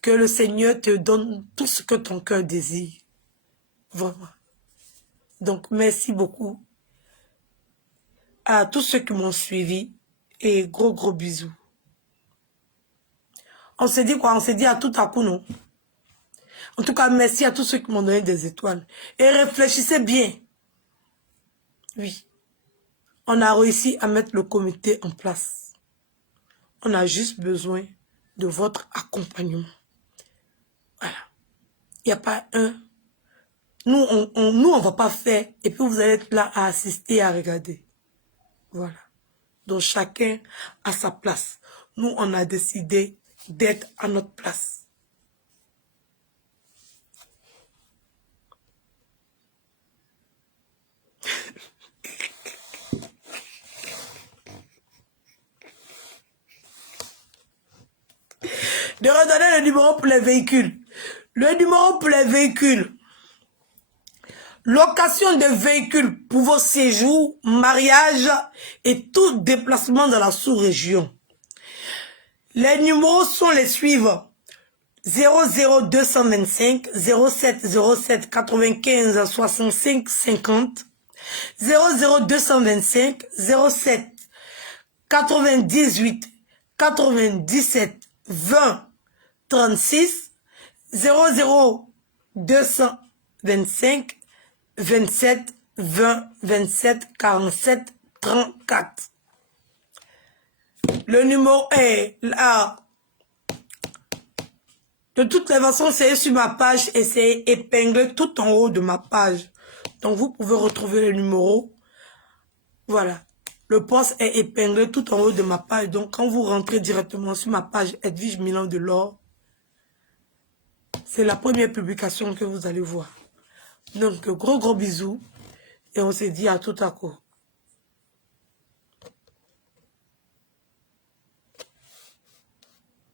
Que le Seigneur te donne tout ce que ton cœur désire. Vraiment. Donc, merci beaucoup à tous ceux qui m'ont suivi. Et gros bisous. On s'est dit quoi? On s'est dit à tout à coup, non? En tout cas, merci à tous ceux qui m'ont donné des étoiles. Et réfléchissez bien. Oui. On a réussi à mettre le comité en place. On a juste besoin de votre accompagnement. Voilà. Il n'y a pas un. Nous, on va pas faire. Et puis, vous allez être là à assister et à regarder. Voilà. Donc, chacun à sa place. Nous, on a décidé d'être à notre place. De redonner le numéro pour les véhicules. Le numéro pour les véhicules. Location de véhicules pour vos séjours, mariages et tout déplacement dans la sous-région. Les numéros sont les suivants. 00225 0707 95 65 50 00225 07 98 97 20 36 00225 27 20 27 47 34. Le numéro est là. De toutes les façons, c'est sur ma page et c'est épinglé tout en haut de ma page. Donc, vous pouvez retrouver le numéro. Voilà. Le poste est épinglé tout en haut de ma page. Donc, quand vous rentrez directement sur ma page Edwige Milan de l'Or, c'est la première publication que vous allez voir. Donc, gros bisous. Et on se dit à tout à coup.